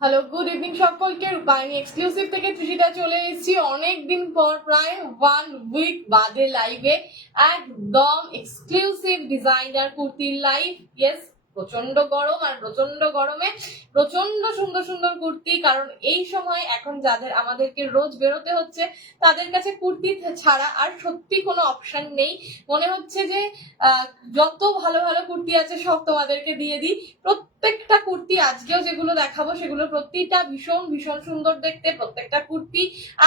Hello, good evening সকলকে। রূপায়ণী exclusive থেকে তৃষিতা চলে এসেছি অনেকদিন পর, প্রায় 1 উইক বাদে লাইভে। একদম এক্সক্লুসিভ ডিজাইনার কুর্তির লাইভ। ইয়েস, প্রচন্ড গরম, আর প্রচন্ড গরমে প্রচন্ড সুন্দর সুন্দর কুর্তি। কারণ এই সময় এখন যাদের আমাদেরকে রোজ বেরোতে হচ্ছে, তাদের কাছে কুর্তি ছাড়া আর সত্যি কোনো অপশন নেই। মনে হচ্ছে যে যত ভালো ভালো কুর্তি আছে সব তোমাদেরকে দিয়ে দিই। প্রত্যেকটা কুর্তি আজকেও যেগুলো দেখাবো সেগুলো প্রত্যেকটা ভীষণ ভীষণ সুন্দর দেখতে। প্রত্যেকটা কুর্তি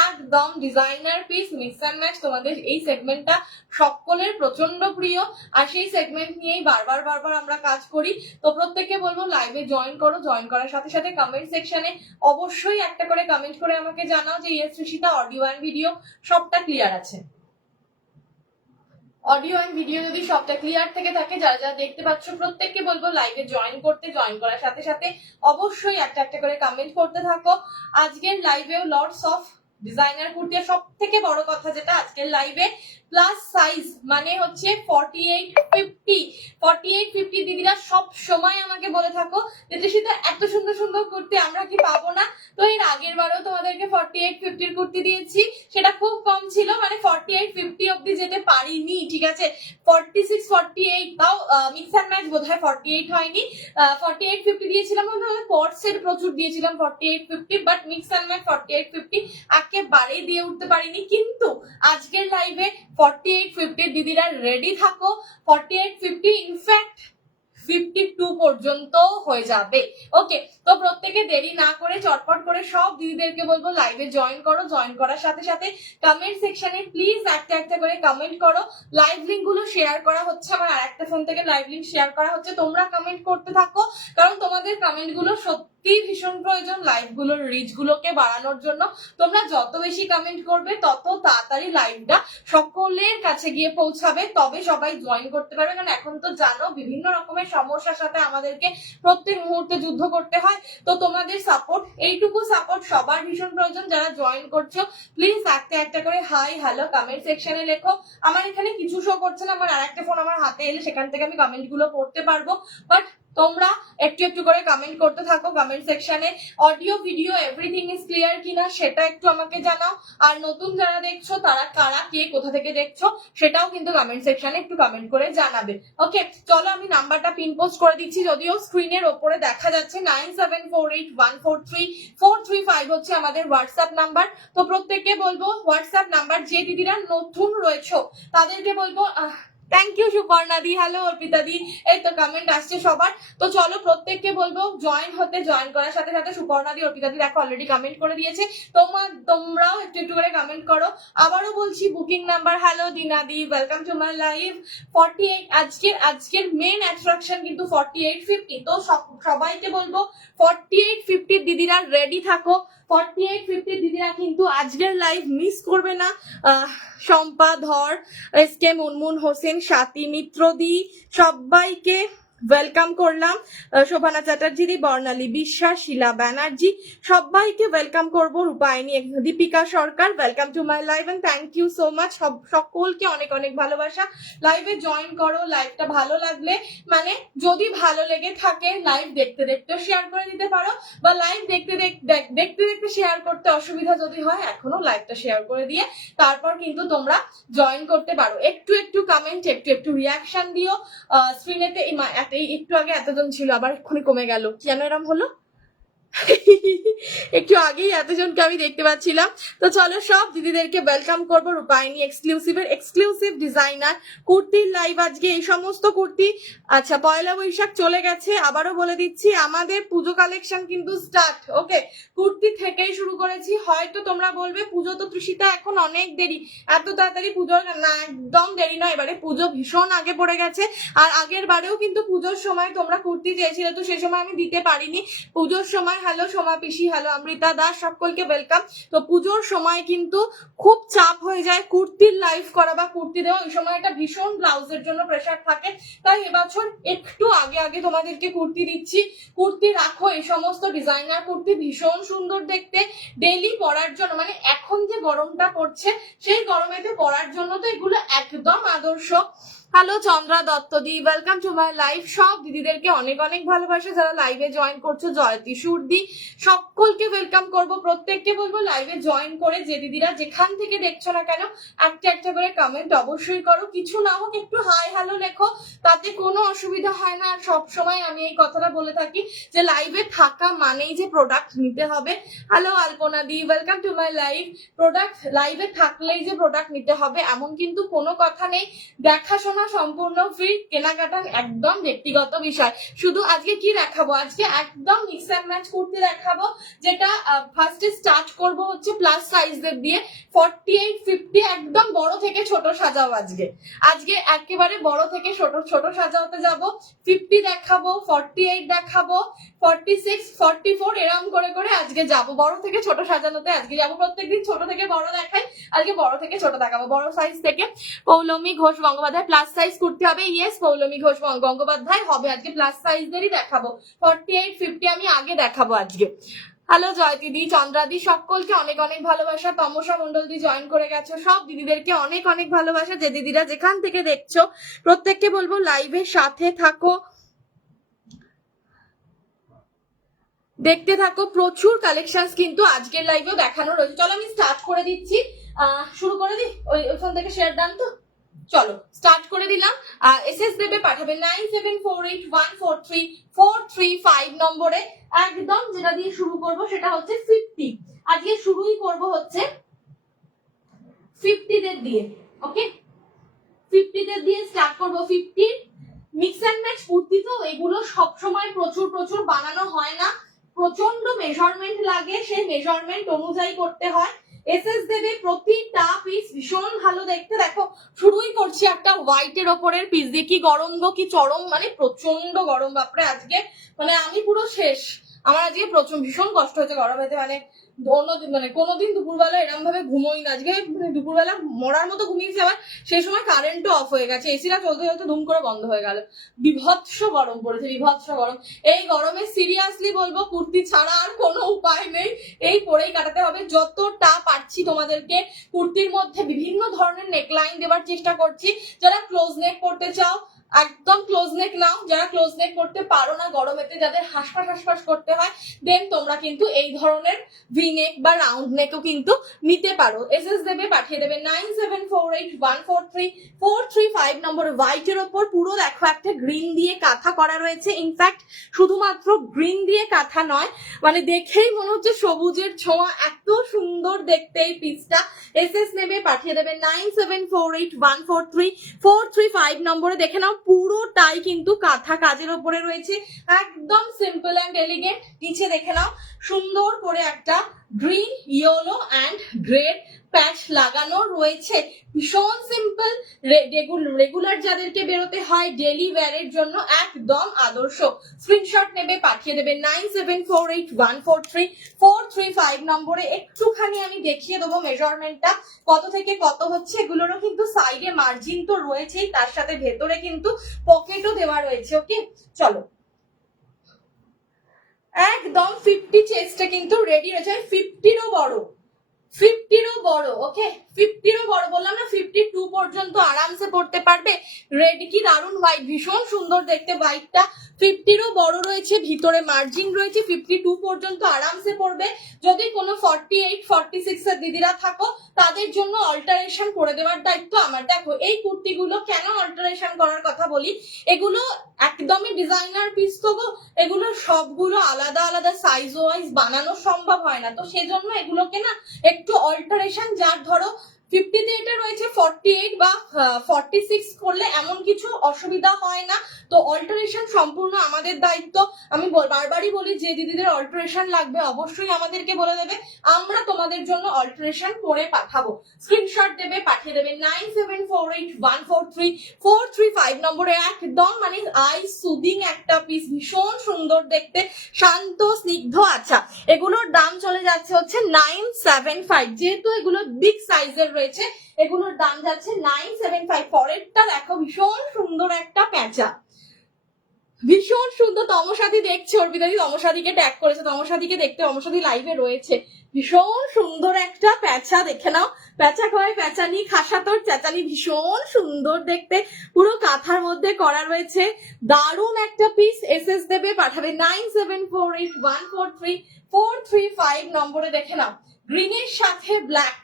একদম designer piece, mix and match. তোমাদের এই সেগমেন্টটা সকলের প্রচন্ড প্রিয়, আর সেই সেগমেন্ট নিয়েই বারবার বারবার আমরা কাজ করি। তো প্রত্যেককে বলবো লাইভে জয়েন করো। জয়েন করার সাথে সাথে কমেন্ট সেকশনে অবশ্যই একটা করে কমেন্ট করে আমাকে জানাও যে yes Rishita, audio and video সবটা ক্লিয়ার আছে। অডিও এন্ড ভিডিও যদি সবটা ক্লিয়ার থেকে থাকে, যারা যারা দেখতে পাচ্ছ প্রত্যেককে বলবো লাইভে জয়েন করতে। জয়েন করার সাথে সাথে অবশ্যই একটা একটা করে কমেন্ট করতে থাকো। আজকের লাইভেও লটস অফ ডিজাইনার কুর্তি। সব থেকে বড় কথা যেটা, আজকের লাইভে প্লাস সাইজ মানে হচ্ছে 48-50। 48-50 দিদিরা সব সময় আমাকে বলে থাকো যে সেটা এত সুন্দর সুন্দর কুর্তি আমরা কি পাবো না। তো এর আগের বারও তোমাদেরকে 48-50 কুর্তি দিয়েছি, সেটা খুব কম ছিল, মানে 48-50 অব্দি যেতে পারিনি। ঠিক আছে, 46-48 তাও মিক্স অ্যান্ড ম্যাচ বোধ হয় 48 হয়নি। 48-50 দিয়েছিলাম, পট সেট প্রচুর দিয়েছিলাম 48-50, বাট মিক্স অ্যান্ড ম্যাচ 48-50 একেবারেই দিয়ে উঠতে পারিনি। কিন্তু আজকের লাইভে 48-50 দিদিরা রেডি থাকো। 48-50 ইনফ্যাক্ট 52 পর্যন্ত হয়ে যাবে। ওকে, তো প্রত্যেকে দেরি না করে চটপট করে সব দিদিদেরকে বলবো লাইভে জয়েন করো। জয়েন করার সাথে সাথে কমেন্ট সেকশনে প্লিজ একটা একটা করে কমেন্ট করো। লাইভ লিঙ্ক গুলো শেয়ার করা হচ্ছে, আমার আর একটা ফোন থেকে লাইভ লিঙ্ক শেয়ার করা হচ্ছে। তোমরা কমেন্ট করতে থাকো, কারণ তোমাদের কমেন্ট গুলো সত্যি ভীষণ প্রয়োজন লাইভ গুলোর রিচ গুলোকে বাড়ানোর জন্য। তোমরা যত বেশি কমেন্ট করবে তত তাড়াতাড়ি লাইভটা সকলের কাছে গিয়ে পৌঁছাবে, তবে সবাই জয়েন করতে পারবে। কারণ এখন তো জানো বিভিন্ন রকমের সমস্যার সাথে আমাদেরকে প্রত্যেক মুহূর্তে যুদ্ধ করতে হয়। তো তোমাদের সাপোর্ট, এইটুকু সাপোর্ট সবার ভীষণ প্রয়োজন। যারা জয়েন করছো প্লিজ একটা একটা করে হাই হ্যালো কমেন্ট সেকশনে লেখো। আমার এখানে কিছু শো করছে না, আমার আর একটা ফোন আমার হাতে এলে সেখান থেকে আমি কমেন্ট গুলো পড়তে পারবো। বাট তোমরা একটু একটু করে কমেন্ট করতে থাকো কমেন্ট সেকশনে। Audio video everything is clear কিনা সেটা একটু আমাকে জানাও। আর নতুন যারা দেখছো তারা কারা, কে কোথা থেকে দেখছো সেটাও কিন্তু কমেন্ট সেকশনে একটু কমেন্ট করে জানাবে। ওকে, চলো আমি নাম্বারটা পিন পোস্ট করে দিচ্ছি, যদিও স্ক্রিনের ওপরে দেখা যাচ্ছে। 9748143435 হচ্ছে আমাদের হোয়াটসঅ্যাপ নাম্বার। তো প্রত্যেককে বলবো হোয়াটসঅ্যাপ নাম্বার, যে দিদিরা নতুন রয়েছো তাদেরকে বলবো thank you Suparna di, hello Arpita di, এই তো কমেন্ট আসছে সবার। তো চলো প্রত্যেককে বলবো জয়েন হতে। জয়েন করার সাথে সাথে সুপর্ণা দি, অর্পিতা দি দেখো অলরেডি কমেন্ট করে দিয়েছে। তোমরাও একটু একটু করে কমেন্ট করো। আবারও বলছি বুকিং নাম্বার, হ্যালো দিনা দি, ওয়েলকাম টু মাই লাইভ। 48 আজকের মেন অ্যাট্রাকশন কিন্তু 48-50। তো সবাইকে বলবো 48-50 দিদিরা রেডি থাকো। 48-50 দিদিরা কিন্তু আজকের লাইভ মিস করবে না। শম্পা ধর, এসকে মুনমুন হোসেন, স্বাতী মিত্র দি, সবাইকে ওয়েলকাম করলাম। শোভানা চ্যাটার্জি দি, বর্ণালী বিশ্বাস, শিলা ব্যানার্জি, সবাইকে ওয়েলকাম করবো। Rupayani, Deepika Sarkar, welcome to my live and thank you so much. সকলকে অনেক অনেক ভালোবাসা। লাইভে জয়েন করো। লাইভটা ভালো লাগলে, মানে যদি ভালো লেগে থাকে লাইভ দেখতে দেখতে শেয়ার করে দিতে পারো, বা লাইভ দেখতে দেখতে শেয়ার করতে অসুবিধা যদি হয় এখনো লাইভটা শেয়ার করে দিয়ে তারপর কিন্তু তোমরা জয়েন করতে পারো। একটু একটু কমেন্ট, একটু একটু রিয়াকশন দিও। স্ক্রিনেতে একটু আগে এতজন ছিল, আবার এক্ষুনি কমে গেল, কেন এরম হলো? একটু আগেই এতজনকে আমি দেখতে পাচ্ছিলাম। তো চলো সব দিদিদেরকে ওয়েলকাম করবো রূপায়ণী এক্সক্লুসিভের এক্সক্লুসিভ ডিজাইনার কুর্তির লাইভ। আজকে এই সমস্ত কুর্তি, আচ্ছা পয়লা বৈশাখ চলে গেছে, আবারও বলে দিচ্ছি আমাদের পুজো কালেকশন কিন্তু স্টার্ট। ওকে, কুর্তি থেকেই শুরু করেছি। হয়তো তোমরা বলবে পুজো তো তৃষিতা এখন অনেক দেরি, এত তাড়াতাড়ি পুজো না, একদম দেরি নয়। এবারে পুজো ভীষণ আগে পড়ে গেছে, আর আগের বারেও কিন্তু পুজোর সময় তোমরা কুর্তি চেয়েছিলে, তো সেই সময় আমি দিতে পারিনি। পুজোর সময় হ্যালো সোমা পিসি, হ্যালো অমৃতা দাস, সকলকে ওয়েলকাম। তো পুজোর সময় কিন্তু খুব চাপ হয়ে যায় কুর্তির লাইভ করা বা কুর্তি দেওয়া, ওই সময় একটা ভীষণ ব্লাউজের জন্য প্রেশার থাকে। তাই এবছর একটু আগে আগে তোমাদেরকে কুর্তি দিচ্ছি। কুর্তি রাখো, এই সমস্ত ডিজাইনার কুর্তি ভীষণ সুন্দর দেখতে, ডেইলি পরার জন্য, মানে এখন যে গরমটা পড়ছে সেই গরমেতে পরার জন্য তো এগুলো একদম আদর্শ। Hello Chandra Dutta the, welcome to my live. সব দিদিদেরকে অনেক অনেক ভালোবাসা, যারা লাইভে জয়েন করছো। জয়তী সুরদি, সকলকে ওয়েলকাম করব। প্রত্যেককে বলবো লাইভে জয়েন করে যে দিদিরা যেখান থেকে দেখছো না কেন একটা একটা করে কমেন্ট অবশ্যই করো। কিছু না হোক একটু হাই হ্যালো লেখো, তাতে কোনো অসুবিধা হয় না। আর সবসময় আমি এই কথাটা বলে থাকি যে লাইভে থাকা মানেই যে প্রোডাক্ট নিতে হবে। Hello Alpana the, welcome to my live. Product লাইভে থাকলেই যে প্রোডাক্ট নিতে হবে এমন কিন্তু কোনো কথা নেই। দেখাশোনা সম্পূর্ণ ফ্রি, কেনাকাটা একদম ব্যক্তিগত বিষয়। শুধু আজকে কি দেখাবো, আজকে একদম মিক্স অ্যান্ড ম্যাচ কুর্তি দেখাবো, যেটা ফার্স্টে স্টার্ট করব হচ্ছে প্লাস সাইজদের দিয়ে। 48, 50 একদম বড় থেকে ছোট সাজাও। আজকে আজকে একেবারে বড় থেকে ছোট ছোট সাজাতে যাব। 50 দেখাবো, 48 দেখাবো, 46, 44 এরম করে করে আজকে যাব। বড় থেকে ছোট সাজানোতে আজকে যাবো। প্রত্যেকদিন ছোট থেকে বড় দেখাই, আজকে বড় থেকে ছোট দেখাবো। বড় সাইজ থেকে পৌলমী ঘোষ গঙ্গোপাধ্যায় প্লাস সাইজ কুর্তি হবে। ইয়েস, পৌলমী ঘোষ গঙ্গোপাধ্যায় হবে। আজকে প্লাস সাইজদেরই দেখাবো। 48, 50 আমি আগে দেখাবো আজকে। হ্যালো জয়তিদি, চন্দ্রাদি, সকলকে অনেক অনেক ভালোবাসা। তমসা মন্ডল দি জয়েন করে গেছো, সব দিদিদেরকে অনেক অনেক ভালোবাসা। যে দিদিরা যেখান থেকে দেখছো প্রত্যেককে বলবো লাইভের সাথে থাকো, দেখতে থাকো। প্রচুর কালেকশন কিন্তু আজকের লাইভেও দেখানো রয়েছে। চলো আমি স্টার্ট করে দিচ্ছি, শুরু করে দিই। ওইখান থেকে শেয়ার ডান তো, চলো স্টার্ট করে দিলাম। এসএস দেবে পাঠাবে 9748143435 নম্বরে। একদম যেটা দিয়ে শুরু করব সেটা হচ্ছে 50। আজকে শুরুই করব হচ্ছে 50 দের দিয়ে। ওকে, 50 দের দিয়ে স্টার্ট করব। 50 মিক্স এন্ড ম্যাচ কুর্তি, তো এগুলো সবসময় প্রচুর প্রচুর বানানো হয় না, প্রচন্ড মেজারমেন্ট লাগে, সেই মেজারমেন্ট অনুযায়ী করতে হয়। এসএস দেবে প্রতিটা পিস ভীষণ ভালো দেখতে। দেখো শুরুই করছি একটা হোয়াইটের ওপরের পিস দিয়ে। কি গরম গো, কি চরম, মানে প্রচন্ড গরম বাপরে আজকে, মানে আমি পুরো শেষ। আমার আজকে প্রচুর ভীষণ কষ্ট হয়েছে গরমেতে, মানে কোনোদিন দুপুরবেলা এরকম ভাবে ঘুমোই না। আজকে দুপুরবেলা মরার মতো ঘুমিয়েছি, আবার সেই সময় কারেন্টও অফ হয়ে গেছে, এসিটা চলতে চলতে দুম করে বন্ধ হয়ে গেল। বিভৎস গরম পড়েছে, বিভৎস গরম। এই গরমে সিরিয়াসলি বলবো কুর্তি ছাড়া আর কোনো উপায় নেই, এই পরেই কাটাতে হবে। যতটা পারছি তোমাদেরকে কুর্তির মধ্যে বিভিন্ন ধরনের নেকলাইন দেওয়ার চেষ্টা করছি। যারা ক্লোজ নেক করতে চাও একদম ক্লোজ নেক নাও, যারা ক্লোজ নেক করতে পারো না গরমেতে, যাদের হাসপাস হাসপাস করতে হয়, দেন তোমরা কিন্তু এই ধরনের ভি নেক বা রাউন্ড নেকও কিন্তু নিতে পারো। এসএস দেবে পাঠিয়ে দেবে 9748143435 নম্বরে। হোয়াইটের ওপর পুরো দেখো একটা গ্রিন দিয়ে কাঁথা করা রয়েছে। ইনফ্যাক্ট শুধুমাত্র গ্রিন দিয়ে কাঁথা নয়, মানে দেখেই মনে হচ্ছে সবুজের ছোঁয়া, এত সুন্দর দেখতে এই পিসটা। এসএস নেবে পাঠিয়ে দেবে 9748143435 নম্বরে। দেখে নাও পুরোটাই কিন্তু কাঁথা কাজের ওপরে রয়েছে, একদম সিম্পল অ্যান্ড এলিগেন্ট। নিচে দেখে নাও সুন্দর করে একটা গ্রিন, ইয়েলো অ্যান্ড গ্রে প্যাচ লাগানো রয়েছে। ভীষণ সিম্পল, রেগুলার যাদেরকে বেরোতে হয় ডেলি ওয়্যারের জন্য একদম আদর্শ। স্ক্রিনশট নেবে পাঠিয়ে দেবে 9748143435 নম্বরে। একটুখানি আমি দেখিয়ে দেবো মেজারমেন্টটা কত থেকে কত হচ্ছে। এগুলোরও কিন্তু সাইডে মার্জিন তো রয়েছেই, তার সাথে ভেতরে কিন্তু পকেটও দেওয়া রয়েছে। ওকে চলো, একদম 50 চেস্টে কিন্তু রেডি রয়েছে। 50রও বড়, 50রও বড়। ওকে 50-রও বড়, বললাম না 52 পর্যন্ত আরামসে পড়তে পারবে। রেড কি দারুন হোয়াইট, ভীষণ সুন্দর দেখতে হোয়াইটটা। 50-রও বড় রয়েছে, ভিতরে মার্জিন রয়েছে, 52 পর্যন্ত আরামসে পড়বে। যদি কোনো 48, 46 এর দিদিরা থাকো তাদের জন্য অল্টারেশন করে দেওয়ার দায়িত্ব আমার। দেখো এই কুর্তিগুলো কেন অল্টারেশন করার কথা বলি, এগুলো একদমই ডিজাইনার পিস তো গো, এগুলো সবগুলো আলাদা আলাদা সাইজ ওয়াইজ বানানো সম্ভব হয় না, তো সেজন্য এগুলোকে না একটু অল্টারেশন, যার ধরো 50-তে এটা রয়েছে 48 বা 46 করলে এমন কিছু অসুবিধা হয় না। তো অল্টারেশন সম্পূর্ণ আমাদের দায়িত্ব। আমি বারবারই বলি যে দিদিদের অল্টারেশন লাগবে অবশ্যই আমাদেরকে বলে দেবে, আমরা তোমাদের জন্য অল্টারেশন করে পাঠাবো। স্ক্রিনশট দেবে, পাঠিয়ে দেবে 9748143435 নম্বরে। একদম মানে আই সুদিং একটা পিস, ভীষণ সুন্দর দেখতে, শান্ত স্নিগ্ধ। আচ্ছা, এগুলোর দাম চলে যাচ্ছে হচ্ছে 975, যেহেতু এগুলো বিগ সাইজের রয়েছে এগুলোর দাম যাচ্ছে 975। পরেরটা দেখো, ভীষণ সুন্দর একটা প্যাঁচা, ভীষণ সুন্দর। তমসাদি দেখছে, অর্পিতাদি তমসাদিকে ট্যাগ করেছে, তমসাদিকে দেখতে, তমসাদি লাইভে রয়েছে। ভীষণ সুন্দর একটা প্যাঁচা, দেখে নাও। প্যাঁচা কয় প্যাঁচানি, খাসা তোর চেঁচানি, ভীষণ সুন্দর দেখতে, পুরো কাঁথার মধ্যে করা রয়েছে। দারুণ একটা পিস। এসএস দেবে, পাঠাবে 9748143435 নম্বরে। দেখে নাও, গ্রিনের সাথে ব্ল্যাক,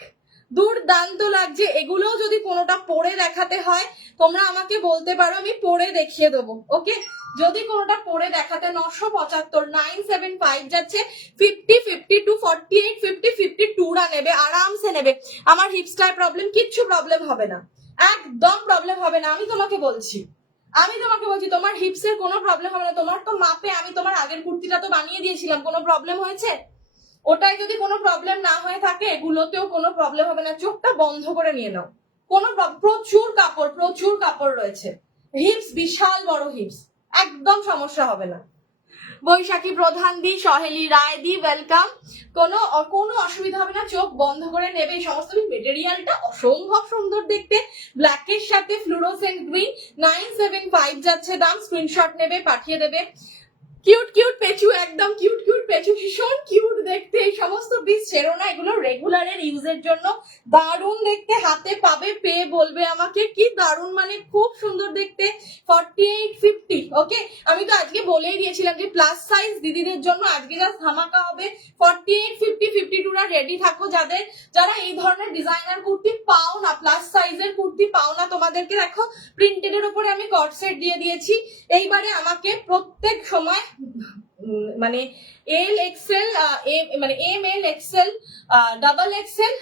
দুর্দান্ত লাগছে। এগুলো যদি কোনোটা পরে দেখাতে হয় তোমরা আমাকে বলতে পারো, আমি পরে দেখিয়ে দেবো। ওকে, যদি কোনোটা পরে দেখাতে 975, 975 যাচ্ছে। 50, 52, 48, 50, 52রা নেবে, আরামসে নেবে। আমার হিপস্টার প্রবলেম, কিচ্ছু প্রবলেম হবে না, একদম প্রবলেম হবে না। আমি তোমাকে বলছি তোমার হিপসের কোনো প্রবলেম হবে না। তোমার তো মাপে আমি তোমার আগের কুর্তিটা তো বানিয়ে দিয়েছিলাম, কোনো প্রবলেম হয়েছে? ওটাই যদি কোনো প্রবলেম না হয়ে থাকে এগুলোতেও কোনো প্রবলেম হবে না। চোখটা বন্ধ করে নিয়ে নাও, কোনো প্রচুর কাপড় রয়েছে। হিপস বিশাল বড় হিপস, একদম সমস্যা হবে না। বৈশাখী প্রধান দি, সহেলি রায় দি, ওয়েলকাম। কোনো অসুবিধা হবে না, চোখ বন্ধ করে নেবে। এই সমস্ত মেটেরিয়ালটা অসম্ভব সুন্দর দেখতে, ব্ল্যাকের সাথে ফ্লুরোসেন্ট গ্রিন। 975 যাচ্ছে দাম। স্ক্রিনশট নেবে, পাঠিয়ে দেবে। কিউট কিউট পেচু, একদম কিউট কিউট পেচু, ভীষণ কিউট দেখতে। এই সমস্ত পিস ছেড়ো না, এগুলো রেগুলারের ইউজের জন্য দারুণ দেখতে। হাতে পাবে, পেয়ে বলবে আমাকে কি দারুণ, মানে খুব সুন্দর দেখতে। 48, 50, ওকে। আমি তো আজকে বলেই দিয়েছিলাম যে প্লাস সাইজ দিদিদের জন্য আজকে জাস্ট ধামাকা হবে। 48, 50, 52রা রেডি থাকো। যারা এই ধরনের ডিজাইনার কুর্তি পাও না, প্লাস সাইজের কুর্তি পাও না, তোমাদেরকে দেখো প্রিন্টেড এর উপরে আমি কট সেট দিয়ে দিয়েছি। এইবারে আমাকে প্রত্যেক সময় মানে এল এক্সেল, মানে M L XL, double XL,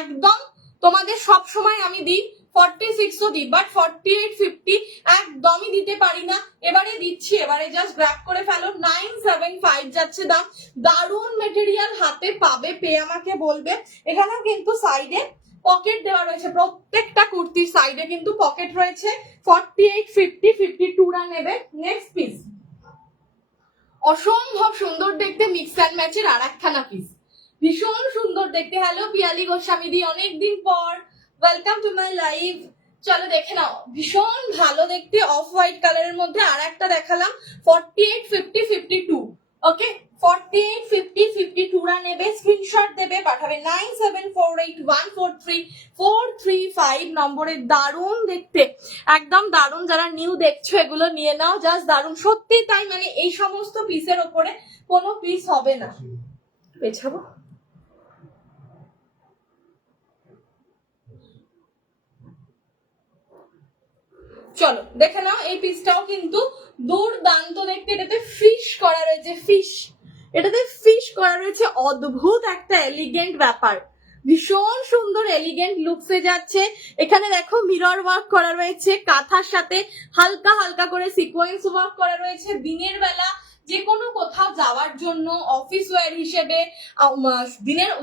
একদম তোমাদের সব সময় আমি দিই। 46ও দিই, বাট 48, 50 একদমই দিতে পারি না। এবারে দিচ্ছি, এবারে জাস্ট গ্র্যাব করে ফেলো। 975 যাচ্ছে দাম। দারুণ মেটেরিয়াল, হাতে পাবে, পেয়ে আমাকে বলবে। এখানেও কিন্তু সাইডে পকেট দেওয়া রয়েছে, প্রত্যেকটা কুর্তির সাইডে কিন্তু পকেট রয়েছে। 48, 50, 52রা নেবে। নেক্সট পিস, অসম্ভব সুন্দর দেখতে, মিক্স অ্যান্ড ম্যাচের আর একখানা পিস, ভীষণ সুন্দর দেখতে। হ্যালো পিয়ালি গোস্বামী দি, অনেকদিন পর, ওয়েলকাম টু মাই লাইভ। চলো দেখে নাও, ভীষণ ভালো দেখতে, অফ হোয়াইট কালারের মধ্যে আর একটা দেখালাম। 48, 50, 52, ওকে। 48, 50, 52রা নেবে, স্ক্রিনশট দেবে, পাঠাবে 9748143435 নম্বরে। দারুণ দেখতে, একদম দারুণ। যারা নিউ দেখছো এগুলো নিয়ে নাও, জাস্ট দারুণ, সত্যি তাই। মানে এই সমস্ত পিসের ওপরে কোনো পিস হবে না। পেছাবো, চলো দেখে নাও। এই পিসটাও কিন্তু দুর্দান্ত দেখতে, এটাতে ফিশ করা রয়েছে, এটাতে ফিশ করা রয়েছে, অদ্ভুত একটা এলিগেন্ট ব্যাপার, ভীষণ সুন্দর এলিগেন্ট লুকসে যাচ্ছে। এখানে দেখো মিরর ওয়ার্ক করা রয়েছে, কাঁথার সাথে হালকা হালকা করে সিকোয়েন্স ওয়ার্ক করা রয়েছে। দিনের বেলা যে কোনো কোথাও যাওয়ার জন্য, অফিস ওয়্যার হিসেবে,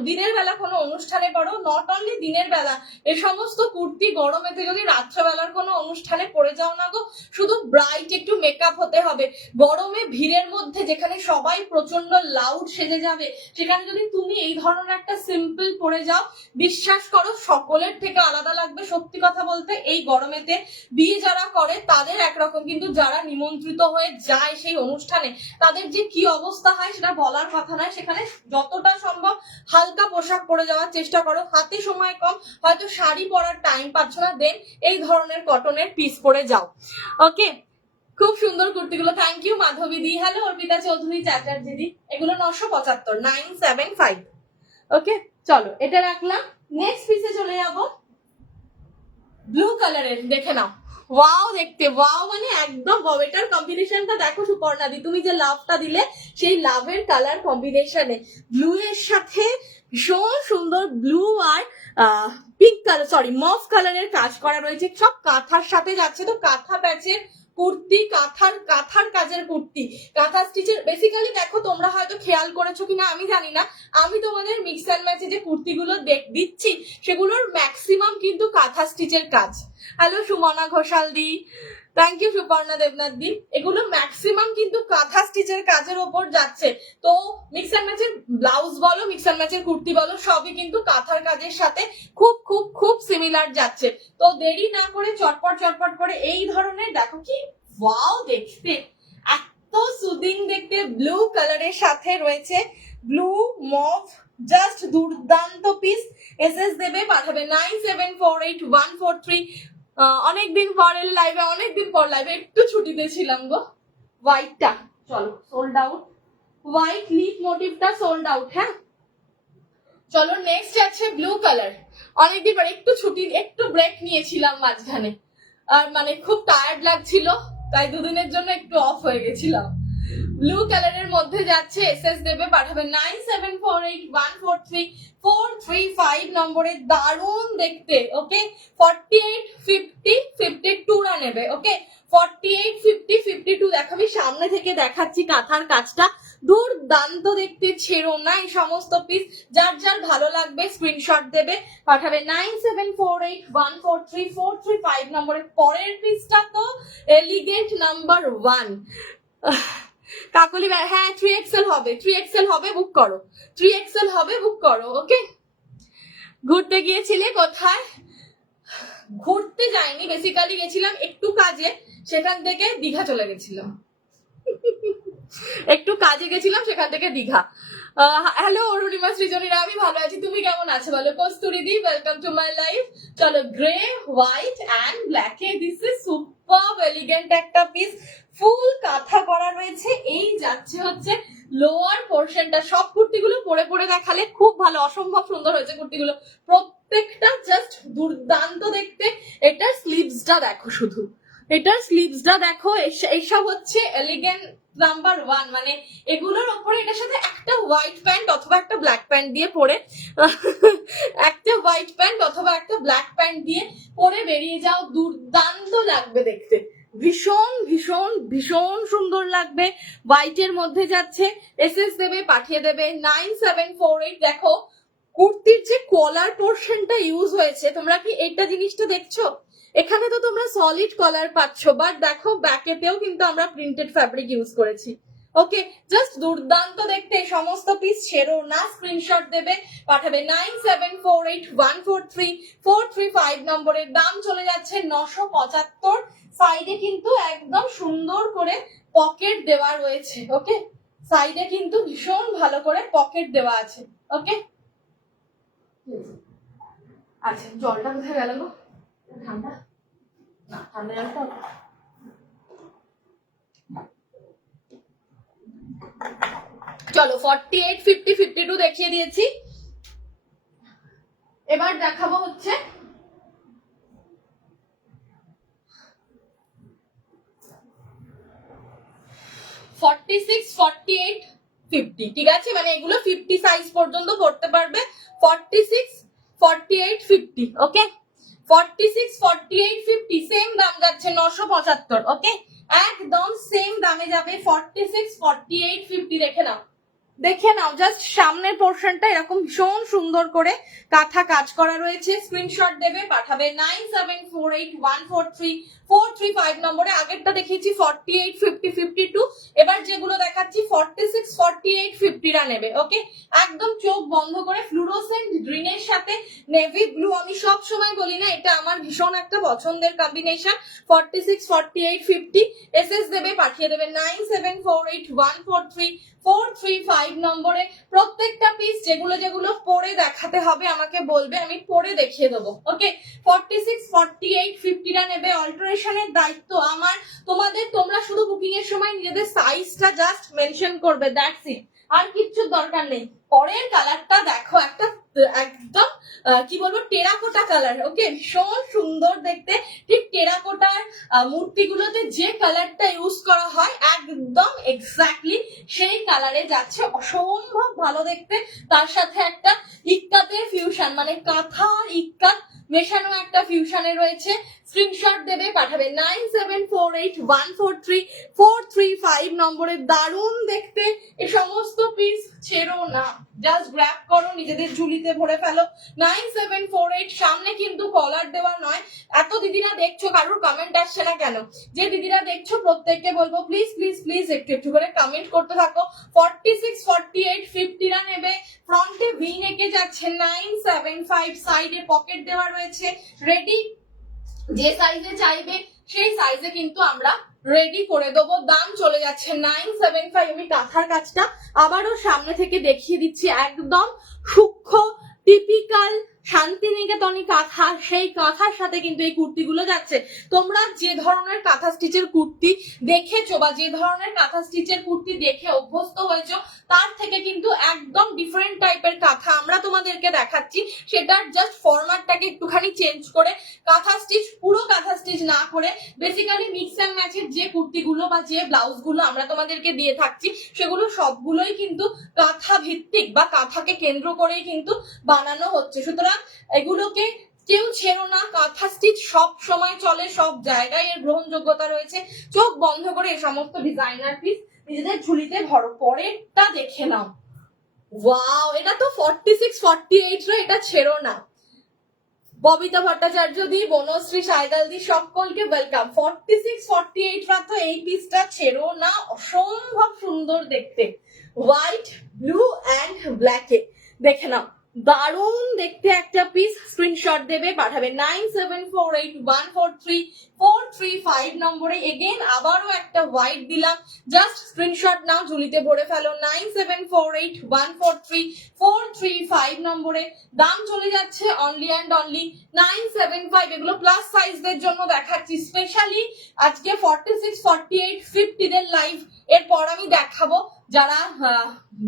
দিনের বেলা কোনো অনুষ্ঠানে পড়ো, নট অনলি দিনের বেলা, এই সমস্ত কুর্তি গরমেতে যদি রাত্রেবেলার কোনো অনুষ্ঠানে পরে যাও না গো, শুধু ব্রাইট একটু মেকআপ হতে হবে। গরমে ভিড়ের মধ্যে যেখানে সবাই প্রচন্ড লাউড সেজে যাবে, সেখানে যদি তুমি এই ধরনের একটা সিম্পল পরে যাও, বিশ্বাস করো সকলের থেকে আলাদা লাগবে। সত্যি কথা বলতে এই গরমেতে বিয়ে যারা করে তাদের একরকম, কিন্তু যারা নিমন্ত্রিত হয়ে যায় সেই অনুষ্ঠানে তাদের যে কি অবস্থা হয় সেটা বলার কথা নয়। সেখানে যতটা সম্ভব হালকা পোশাক পরে যাওয়ার চেষ্টা করো। হাতে সময় কম, হয়তো শাড়ি পরার টাইম পাচ্ছ না, দেন এই ধরনের কটনের পিস পরে যাও। ওকে, খুব সুন্দর কুর্তিগুলো। Thank you Madhabi di. Hello Arpita Chowdhury Chatterjee di. এগুলো 975 975। ওকে, চলো এটা রাখলাম। নেক্সট পিসে চলে যাবো ব্লু কালারের, দেখে নাও। ওয়াও দেখতে, ওয়াও মানে একদম এটার কম্বিনেশনটা দেখো সুপর্ণা দি, তুমি যে লাভটা দিলে সেই লাভের কালার কম্বিনেশনে ব্লু এর সাথে ভীষণ সুন্দর ব্লু আর পিঙ্ক কালার, সরি মফ কালারের কাজ করা রয়েছে। সব কাঁথার সাথে যাচ্ছে, তো কাঁথা প্যাচের কুর্তি, কাঁথার কাজের কুর্তি, কাঁথা স্টিচের। বেসিক্যালি দেখো, তোমরা হয়তো খেয়াল করেছো কিনা আমি জানি না, আমি তোমাদের মিক্স অ্যান্ড ম্যাচে যে কুর্তিগুলো দিচ্ছি সেগুলোর ম্যাক্সিমাম কিন্তু কাঁথা স্টিচের কাজ। Hello Sumana Ghoshal the, thank you Suparna Debnath দি। এগুলো ম্যাক্সিমাম কিন্তু কাঁথা স্টিচের কাজের ওপর যাচ্ছে। তো মিক্স অ্যান্ড ম্যাচের ব্লাউজ বলো, মিক্স অ্যান্ড ম্যাচের কুর্তি বলো, সবই কিন্তু কাঁথার কাজের সাথে খুব খুব খুব সিমিলার যাচ্ছে। তো দেরি না করে চটপট চটপট করে এই ধরনের, দেখো কি ওয়াও দেখতে, এত সুদিং দেখতে। ব্লু কালারের সাথে রয়েছে ব্লু মভ, জাস্ট দুর্দান্ত পিস। এসএস দেবে, পাঠাবে 9748143143। অনেকদিন পরের লাইভে, অনেকদিন পর লাইভে, একটু ছুটিতে ছিলাম গো। হোয়াইটটা চলো সোল্ড আউট, হোয়াইট লিফ মোটিভটা সোল্ড আউট। হ্যাঁ চলো নেক্সট আছে ব্লু কালার। অনেকদিন পর একটু ছুটি, একটু ব্রেক নিয়েছিলাম মাঝখানে, আর মানে খুব টায়ার্ড লাগছিল, তাই দুদিনের জন্য একটু অফ হয়ে গেছিলাম। ব্লু কালারের মধ্যে যাচ্ছে, এসএস দেবে, পাঠাবে 9748143435 নম্বরে। দারুণ দেখতে। ওকে, 485052 নেবে। ওকে, 485052 দেখো, আমি সামনে থেকে দেখাচ্ছি কাঁথার কাজটা দুর্দান্ত দেখতে। ছেড়ো না এই সমস্ত পিস। যার যার ভালো লাগবে স্ক্রিনশট দেবে, পাঠাবে 9748143435 নম্বরে। পরের পিসটা তো এলিগেন্ট নাম্বার 1 কাকলি। হ্যাঁ 3XL হবে, 3XL হবে, বুক করো, 3XL হবে, বুক করো। ওকে, ঘুরতে গিয়েছিলে কোথায়? ঘুরতে যাইনি, বেসিক্যালি গেছিলাম একটু কাজে, সেখান থেকে দীঘা চলে গেছিলাম। একটু কাজে গেছিলাম, সেখান থেকে দীঘা। হ্যালো অরুণিমা সৃজনীরা, আমি ভালো আছি, তুমি কেমন আছো বলো? কস্তুরি দি, ওয়েলকাম টু মাই লাইফ। চলো grey, white and black A this is super elegant একটা পিস। ফুল কাঁথা করা রয়েছে। এই যাচ্ছে হচ্ছে লোয়ার পোর্শনটা। সব কুর্তিগুলো পরে পরে দেখালে খুব ভালো, অসম্ভব সুন্দর হয়েছে কুর্তিগুলো প্রত্যেকটা, জাস্ট দুর্দান্ত দেখতে। এটার স্লিভসটা দেখো, শুধু এটার স্লিভসটা দেখো। এইসব হচ্ছে এলিগেন্ট নাম্বার 1, মানে এগুলোর ওপরে এটার সাথে একটা হোয়াইট প্যান্ট অথবা একটা ব্ল্যাক প্যান্ট দিয়ে পরে একটা হোয়াইট প্যান্ট অথবা একটা ব্ল্যাক প্যান্ট দিয়ে পরে বেরিয়ে যাও, দুর্দান্ত লাগবে দেখতে। ভীষণ ভীষণ ভীষণ সুন্দর লাগবে। হোয়াইটের মধ্যে যাচ্ছে, এসএস দেবে, পাঠিয়ে দেবে 9748। দেখো কুর্তির যে কলার পোর্শনটা ইউজ হয়েছে, তোমরা কি এইটা জিনিসটা দেখছো? এখানে তো তোমরা সলিড কলার পাচ্ছ, বাট দেখো ব্যাকেতেও কিন্তু আমরা প্রিন্টেড ফ্যাব্রিক ইউজ করেছি। ওকে, জাস্ট দুর্দান্ত দেখতে। সমস্ত পিস ছেড়ো না, স্ক্রিনশট দেবে, পাঠাবে 9748143435 নম্বরের। দাম চলে যাচ্ছে 975। সাইডে কিন্তু একদম সুন্দর করে পকেট দেওয়া রয়েছে। ওকে, সাইডে কিন্তু ভীষণ ভালো করে পকেট দেওয়া আছে। ওকে, আচ্ছা জলটা কোথায় গেল গো? ঠান্ডা না, ঠান্ডা জলটা চলো 485052 দেখিয়ে দিয়েছি। এবার দেখাবো হচ্ছে 46 48 50। ঠিক আছে, মানে এগুলো 50 সাইজ পর্যন্ত পড়তে পারবে। 46 48 50। ওকে, 46 48 50 সেম দাম যাচ্ছে 975। ওকে, একদম সেম দামে যাবে 46 48 50। দেখে নাও, দেখে নাও, জাস্ট সামনের পোর্শনটা এরকম ভীষণ সুন্দর করে কাঁথা কাজ করা রয়েছে। স্ক্রিনশট দেবে, পাঠাবে 9748143435 নম্বরে। আগেরটা দেখিয়েছি 48 50 52। এবার যেগুলো দেখা দেখাচ্ছি 46, 48, 50রা নেবে। ওকে, একদম চোখ বন্ধ করে ফ্লুরোসেন্ট গ্রিনের সাথে নেভি ব্লু, আমি সব সময় বলি না এটা আমার ভীষণ একটা পছন্দের কম্বিনেশন। 46, 48, 50 এসএস দেবে, পাঠিয়ে দেবে 9748143435 নম্বরে। প্রত্যেকটা পিস যেগুলো যেগুলো পরে দেখাতে হবে আমাকে বলবে, আমি পরে দেখিয়ে দেবো। ওকে, 46, 48, 50রা নেবে। অল্টারেশনের দায়িত্ব আমার, তোমাদের, তোমরা শুধু বুকিং এর সময় নিজেদের সাইজটা জাস্ট মেনশন করবে, দ্যাটস ইট, আর কিচ্ছুর দরকার নেই। পরের কালারটা দেখো, একটা একদম কি বলবো, টেরাকোটা কালার। ওকে, ভীষণ সুন্দর দেখতে। ঠিক টেরাকোটার মূর্তিগুলোতে যে কালারটা ইউজ করা হয় একদম এক্স্যাক্টলি সেই কালারে যাচ্ছে, অসম্ভব ভালো দেখতে। তার সাথে একটা ইক্কাতের ফিউশন, মানে কাঁথা আর ইক্কাত মেশানো একটা ফিউশনে রয়েছে। স্ক্রিনশট দেবে, পাঠাবে 9748143435 নম্বরে। দারুণ দেখতে এই সমস্ত পিস, ছেড়ো না, জাস্ট গ্র্যাব করো, নিজেদের ঝুলিতে ভরে ফেলো। 9748। সামনে কিন্তু কলার দেওয়া নয়। এত দিদিরা দেখছো, কারোর কমেন্ট আসছে না কেন? যে দিদিরা দেখছো প্রত্যেককে বলবো প্লিজ প্লিজ প্লিজ একটু একটু করে কমেন্ট করতে থাকো। 46, 48, 50রা নেবে। ফ্রন্টে ভি নেকে যাচ্ছে 975, সাইডে পকেট দেওয়া রয়েছে রেডি। যে সাইজে চাইবে সেই সাইজে কিন্তু আমরা রেডি করে দেবো। দাম চলে যাচ্ছে 975। আমি কাঁথার কাজটা আবারও সামনে থেকে দেখিয়ে দিচ্ছি, একদম সূক্ষ্ম টিপিক্যাল শান্তিনিকেতনী কাঁথা, সেই কাঁথার সাথে কিন্তু এই কুর্তিগুলো যাচ্ছে। তোমরা যে ধরনের কাঁথা স্টিচের কুর্তি দেখেছো বা যে ধরনের কাঁথা স্টিচের কুর্তি দেখে অভ্যস্ত হয়েছো, তার থেকে কিন্তু একদম ডিফারেন্ট টাইপের কাঁথা আমরা তোমাদেরকে দেখাচ্ছি। সেটার জাস্ট ফরম্যাটটাকে একটুখানি চেঞ্জ করে, কাঁথা স্টিচ, পুরো কাঁথা স্টিচ না করে বেসিক্যালি মিক্স অ্যান্ড ম্যাচের যে কুর্তিগুলো বা যে ব্লাউজগুলো আমরা তোমাদেরকে দিয়ে থাকছি, সেগুলো সবগুলোই কিন্তু কাঁথা ভিত্তিক বা কাঁথাকে কেন্দ্র করেই কিন্তু বানানো হচ্ছে। সুতরাং এগুলোকে কেউ ছেড়ো না, কাঁথা স্টিচ সব সময় চলে, সব জায়গায় এর গ্রহণযোগ্যতা রয়েছে। চোখ বন্ধ করে এই সমস্ত ডিজাইনার পিস নিজেদের ঝুলিতে ভরো। পরেরটা দেখে নাও, ওয়াও, এটা তো 46, 48 রে, এটা ছেড়ো না। ববিতা ভট্টাচার্য দি, বনশ্রী সাইগাল দি, সকলকে ওয়েলকাম। 46, 48 রা তো এই পিসটা ছেড়ো না, অসম্ভব সুন্দর দেখতে। হোয়াইট, ব্লু অ্যান্ড ব্ল্যাকে দেখে নাও, দারুণ দেখতে একটা পিস। স্ক্রিনশট দেবে, পাঠাবে 9748143435 নম্বরে। এগেন আবারও একটা হোয়াইট দিলাম, জাস্ট স্ক্রিনশট নাও, ঝুলিতে ভরে ফেলো 9748143435 নম্বরে। দাম চলে যাচ্ছে অনলি অ্যান্ড অনলি 975। এগুলো প্লাস সাইজদের জন্য দেখাচ্ছি স্পেশালি আজকে 46, 48, 50 দের লাইভ। এরপর আমি দেখাবো যারা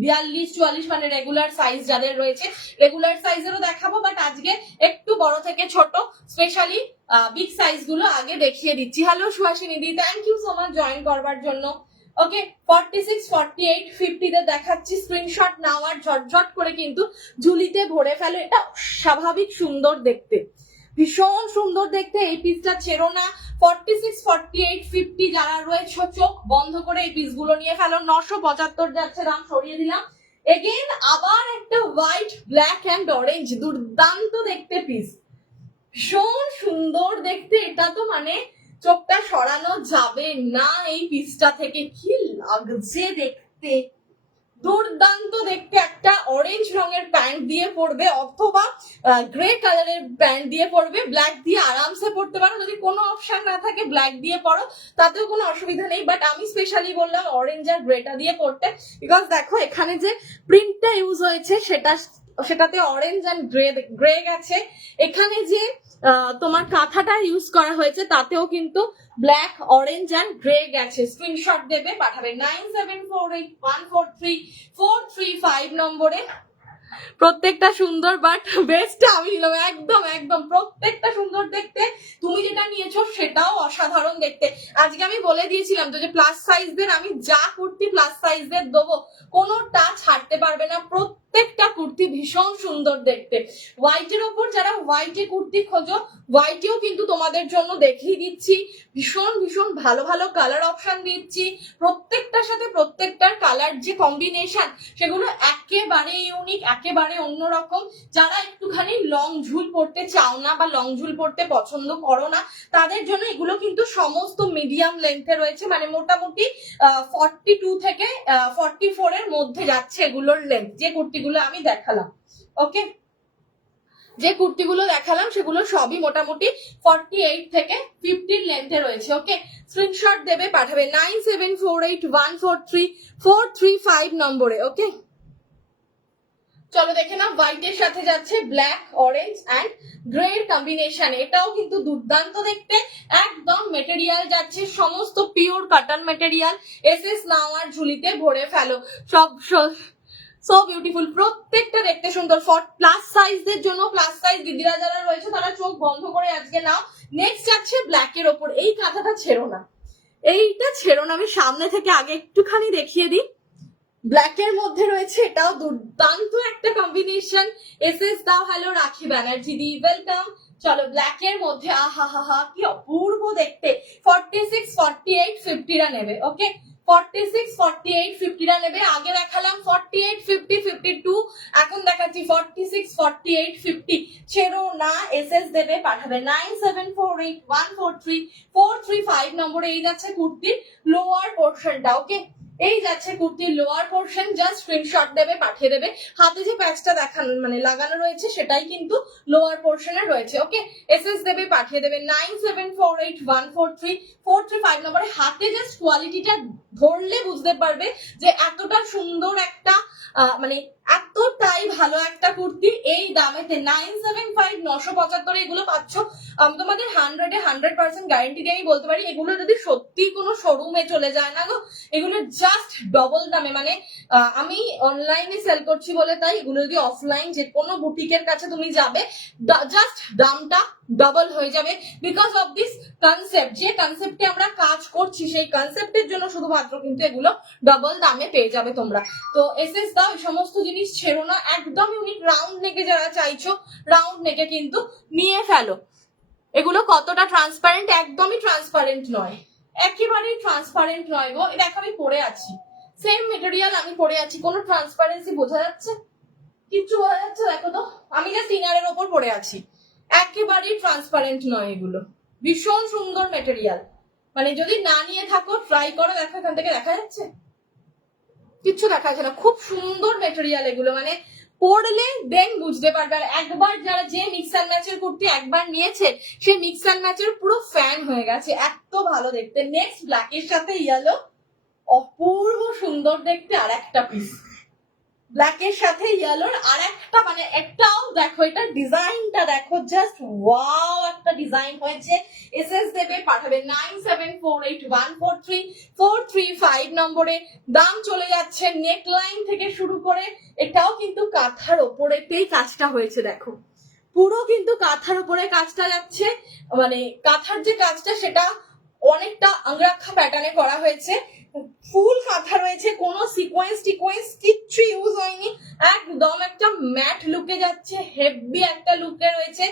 42, 44 মানে রেগুলার সাইজ যাদের রয়েছে, রেগুলার সাইজেরও দেখাবো, বাট আজকে একটু বড় থেকে ছোট স্পেশালি বিগ সাইজ গুলো আগে দেখিয়ে দিচ্ছি। Hello Suhasini di, thank you so much join করবার জন্য। ওকে, 46, 48, 50 তে দেখাচ্ছি। স্ক্রিনশট নাও আর ঝটঝট করে কিন্তু ঝুলিতে ভরে ফেলো। এটা স্বাভাবিক সুন্দর দেখতে, ভীষণ সুন্দর দেখতে। এই পিসটা ছেড়ো না। 46, 48, 50 যারা রয়েছে চোখ বন্ধ করে এই পিসগুলো নিয়ে ফেলো। 975 যাচ্ছে দাম, সরিয়ে দিলাম। এগেন আবার একটা হোয়াইট, ব্ল্যাক অ্যান্ড অরেঞ্জ, দুর্দান্ত দেখতে পিস, ভীষণ সুন্দর দেখতে। এটা তো মানে চোখটা সরানো যাবে না এই পিসটা থেকে, কি লাগছে দেখতে, দুর্দান্ত দেখতে। একটা অরেঞ্জ রঙের প্যান্ট দিয়ে পরবে অথবা গ্রে কালারের প্যান্ট দিয়ে পরবে, ব্ল্যাক দিয়ে আরামসে পরতে পারো। যদি কোনো অপশন না থাকে ব্ল্যাক দিয়ে পরো, তাতেও কোনো অসুবিধা নেই, বাট আমি স্পেশালি বললাম অরেঞ্জ আর গ্রেটা দিয়ে পরতে, বিকজ দেখো এখানে যে প্রিন্টটা ইউজ হয়েছে সেটাতে অরেঞ্জ অ্যান্ড গ্রে গেছে। এখানে যে তোমার কাঁথাটা ইউজ করা হয়েছে তাতেও কিন্তু ব্ল্যাক, অরেঞ্জ অ্যান্ড গ্রে গেছে। স্ক্রিনশট দেবে, পাঠাবে 9748143435 নম্বরে। প্রত্যেকটা সুন্দর, বাট বেস্টটা আমি নিলাম, একদম একদম প্রত্যেকটা সুন্দর দেখতে। তুমি যেটা নিয়েছো সেটাও অসাধারণ দেখতে। আজকে আমি বলে দিয়েছিলাম তো যে প্লাস সাইজদের আমি যা কুর্তি প্লাস সাইজদের দেবো, কোনোটা ছাড়তে পারবে না, প্রত্যেকটা কুর্তি ভীষণ সুন্দর দেখতে। হোয়াইটের ওপর যারা হোয়াইটে কুর্তি খোঁজো, হোয়াইটেও কিন্তু তোমাদের জন্য দেখিয়ে দিচ্ছি, ভীষণ ভীষণ ভালো ভালো কালার অপশন দিচ্ছি। প্রত্যেকটার সাথে প্রত্যেকটার কালার যে কম্বিনেশন সেগুলো একেবারে ইউনিক, একেবারে অন্যরকম। যারা একটুখানি লং ঝুল পরতে চাও না বা লং ঝুল পরতে পছন্দ করো না তাদের জন্য এগুলো কিন্তু সমস্ত মিডিয়াম লেন্থে রয়েছে, মানে মোটামুটি 42 থেকে 44 এর মধ্যে যাচ্ছে এগুলোর লেন্থ, যে কুর্তিগুলো আমি দেখালাম। ওকে, যে কুর্তিগুলো দেখালাম সেগুলো সবই মোটামুটি 48 থেকে 50 লেন্থে রয়েছে। ওকে, স্ক্রিনশট দেবে, পাঠাবে 9748143435 নম্বরে। ওকে, চলো দেখে নাও, হোয়াইটের সাথে যাচ্ছে ব্ল্যাক, অরেঞ্জ অ্যান্ড গ্রে এর কম্বিনেশন। এটাও কিন্তু দুর্দান্ত দেখতে, একদম মেটেরিয়াল যাচ্ছে সমস্ত পিওর কটন মেটেরিয়াল। এসএস নাও আর ঝুলিতে ভরে ফেলো, সব সো বিউটিফুল, প্রত্যেকটা দেখতে সুন্দর। প্লাস সাইজদের জন্য, প্লাস সাইজ দিদিরা যারা রয়েছে তারা চোখ বন্ধ করে আজকে নাও। নেক্সট যাচ্ছে ব্ল্যাক এর ওপর। এই কাঁথাটা ছেড়ো না, এইটা ছেড়ো না, আমি সামনে থেকে আগে একটুখানি দেখিয়ে দিই। ব্ল্যাক এর মধ্যে রয়েছে, এটাও দুর্দান্ত একটা কম্বিনেশন। এসএস দাও হ্যালো, রাখি ব্যানার্জি দি ওয়েলকাম। চলো ব্ল্যাক এর মধ্যে, আহা হা হা কি অপূর্ব দেখতে। 46, 48, 50 রা নেবে। ওকে, 46, 48, 50 রা নেবে। আগে দেখালাম 48, 50, 52, এখন দেখাচ্ছি 46, 48, 50। ছেড়ো না, এসএস দেবে, পাঠাবে 9748143435 নম্বরে। এই যাচ্ছে কুর্তির লোয়ার পোর্শনটা। ওকে, এই যাচ্ছে কুর্তির লোয়ার পোর্শন, জাস্ট স্ক্রিনশট দেবে, পাঠিয়ে দেবে। হাতে যে প্যাচটা দেখানো মানে লাগানো রয়েছে সেটাই কিন্তু লোয়ার পোর্শনে রয়েছে। ওকে, এসএস দেবে, পাঠিয়ে দেবে 9748143435 নম্বরে। হাতে জাস্ট কোয়ালিটিটা ধরলে বুঝতে পারবে যে এতটা সুন্দর একটা মানে এতটাই ভালো একটা কুর্তি এই দামেতে। 975, 975 এগুলো পাচ্ছ। তোমাদের 100% গ্যারেন্টি দিয়ে আমি বলতে পারি এগুলো যদি সত্যি কোনো শোরুমে চলে যায় না গো, এগুলো জাস্ট ডবল দামে। মানে আমি অনলাইনে সেল করছি বলে তাই, এগুলো যদি অফলাইন যে কোনো বুটিকের কাছে তুমি যাবে জাস্ট দামটা ডবল হয়ে যাবে, বিকজ অফ দিস কনসেপ্ট। যে কনসেপ্টে আমরা কাজ করছি সেই কনসেপ্টের জন্য শুধুমাত্র কিন্তু এগুলো ডবল দামে পেয়ে যাবে তোমরা। তো এসএস দাও, এই সমস্ত জিনিস ছেড়ো না। একদম ইউনিক রাউন্ড নেকে যারা চাইছো, রাউন্ড নেকে কিন্তু নিয়ে ফেলো। এগুলো কতটা ট্রান্সপারেন্ট, একদমই ট্রান্সপারেন্ট নয়, একেবারেই ট্রান্সপারেন্ট নয় গো। দেখো আমি পরে আছি, সেম মেটেরিয়াল আমি পরে আছি, কোনো ট্রান্সপারেন্সি বোঝা যাচ্ছে? কিচ্ছু বোঝা যাচ্ছে? দেখো তো, আমি জাস্ট ইনারের ওপর পরে আছি, একেবারেই ট্রান্সপারেন্ট নয় এগুলো। ভীষণ সুন্দর মেটেরিয়াল, মানে যদি না নিয়ে থাকো ট্রাই করো। দেখো এখান থেকে দেখা যাচ্ছে, কিচ্ছু দেখা যাচ্ছে না, খুব সুন্দর মেটেরিয়াল এগুলো, মানে পড়লে দেন বুঝতে পারবে। আর একবার যারা যে মিক্স অ্যান্ড ম্যাচের কুর্তি একবার নিয়েছে সে মিক্স অ্যান্ড ম্যাচের পুরো ফ্যান হয়ে গেছে, এত ভালো দেখতে। নেক্সট ব্ল্যাকের সাথে ইয়েলো, অপূর্ব সুন্দর দেখতে। আর একটা পিস ব্ল্যাকের সাথে ইয়েলোর আর একটা, মানে একটাও দেখো, এটা ডিজাইনটা দেখো, জাস্ট ওয়াও একটা ডিজাইন হয়েছে। এসএস দেবে, পাঠাবে 9748143435 নম্বরে। দাম চলে যাচ্ছে নেকলাইন থেকে শুরু করে, এটাও কিন্তু কাঁথার ওপরেতেই কাজটা হয়েছে। দেখো পুরো কিন্তু কাঁথার উপরে কাজটা যাচ্ছে, মানে কাঁথার যে কাজটা সেটা অনেকটা আংরাক্ষা প্যাটার্নে করা হয়েছে। ফুল কাঁথা রয়েছে, কোনো সিকোয়েন্স টিকোয়েন্স কিচ্ছু ইউজ হয়নি, একদম একটা ম্যাট লুকে যাচ্ছে, হেভি একটা লুকে রয়েছে।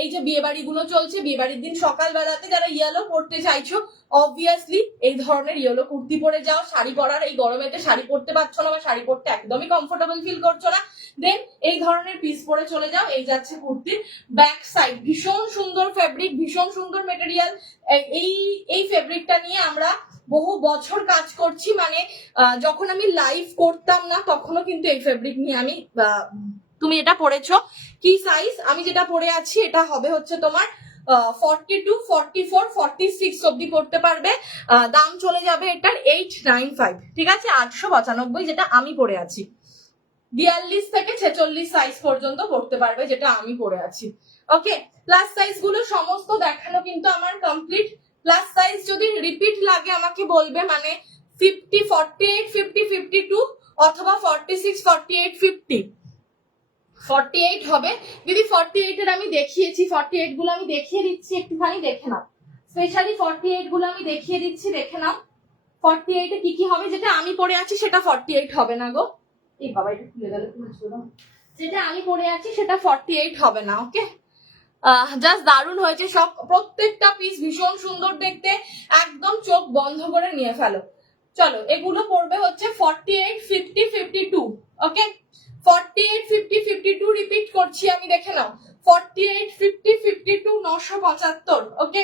এই যে বিয়ে বাড়ি গুলো চলছে, বিয়ে বাড়ির দিন সকালবেলাতে যারা ইয়েলো পরতে চাইছো, অবভিয়াসলি এই ধরনের ইয়েলো কুর্তি পরে যাও। শাড়ি পরার এই গরমেতে শাড়ি পরতে পারছো না বা শাড়ি পরতে একদমই কমফোর্টেবল ফিল করছো না, দেন এই ধরনের পিস পরে চলে যাও। এই যাচ্ছে কুর্তির ব্যাক সাইড, ভীষণ সুন্দর ফেব্রিক, ভীষণ সুন্দর মেটেরিয়াল। এই ফেব্রিকটা নিয়ে আমরা বহু বছর কাজ করছি, মানে যখন আমি লাইভ করতাম না তখনও কিন্তু এই ফেব্রিক নিয়ে আমি, তুমি এটা পরেছো কি সাইজ? আমি যেটা পরে আছি এটা হবে হচ্ছে তোমার 42, 44, 46 অব্দি পড়তে পারবে। দাম চলে যাবে এটার 895, ঠিক আছে, 895 যেটা আমি পরে আছি। 42 থেকে 46 সাইজ পর্যন্ত পড়তে পারবে যেটা আমি পরে আছি। ওকে, প্লাস সাইজ গুলো সমস্ত দেখানো কিন্তু আমার কমপ্লিট। প্লাস সাইজ যদি রিপিট লাগে আমাকে বলবে, মানে 50, 48, 50, 52 অথবা 46, 48, 50। 48 হবে দিদি, 48 এর আমি দেখিয়েছি, 48 গুলো আমি দেখিয়ে দিচ্ছি, একটুখানি দেখে নাও। স্পেশালি 48 গুলো আমি দেখিয়ে দিচ্ছি, দেখে নাও 48 এ কি কি হবে। যেটা আমি পরে আছি সেটা 48 হবে না গো, এই বাবা এটা খুলে গেল, যেটা আমি পরে আছি সেটা 48 হবে না। ওকে, জাস্ট দারুণ হয়েছে সব, প্রত্যেকটা পিস ভীষণ সুন্দর দেখতে, একদম চোখ বন্ধ করে নিয়ে ফেলো। চলো এগুলো পড়বে হচ্ছে 48, 50, 52। ওকে, 48, 50, 52 রিপিট করছি আমি, দেখে নাও। 48, 50, 52 975। ওকে,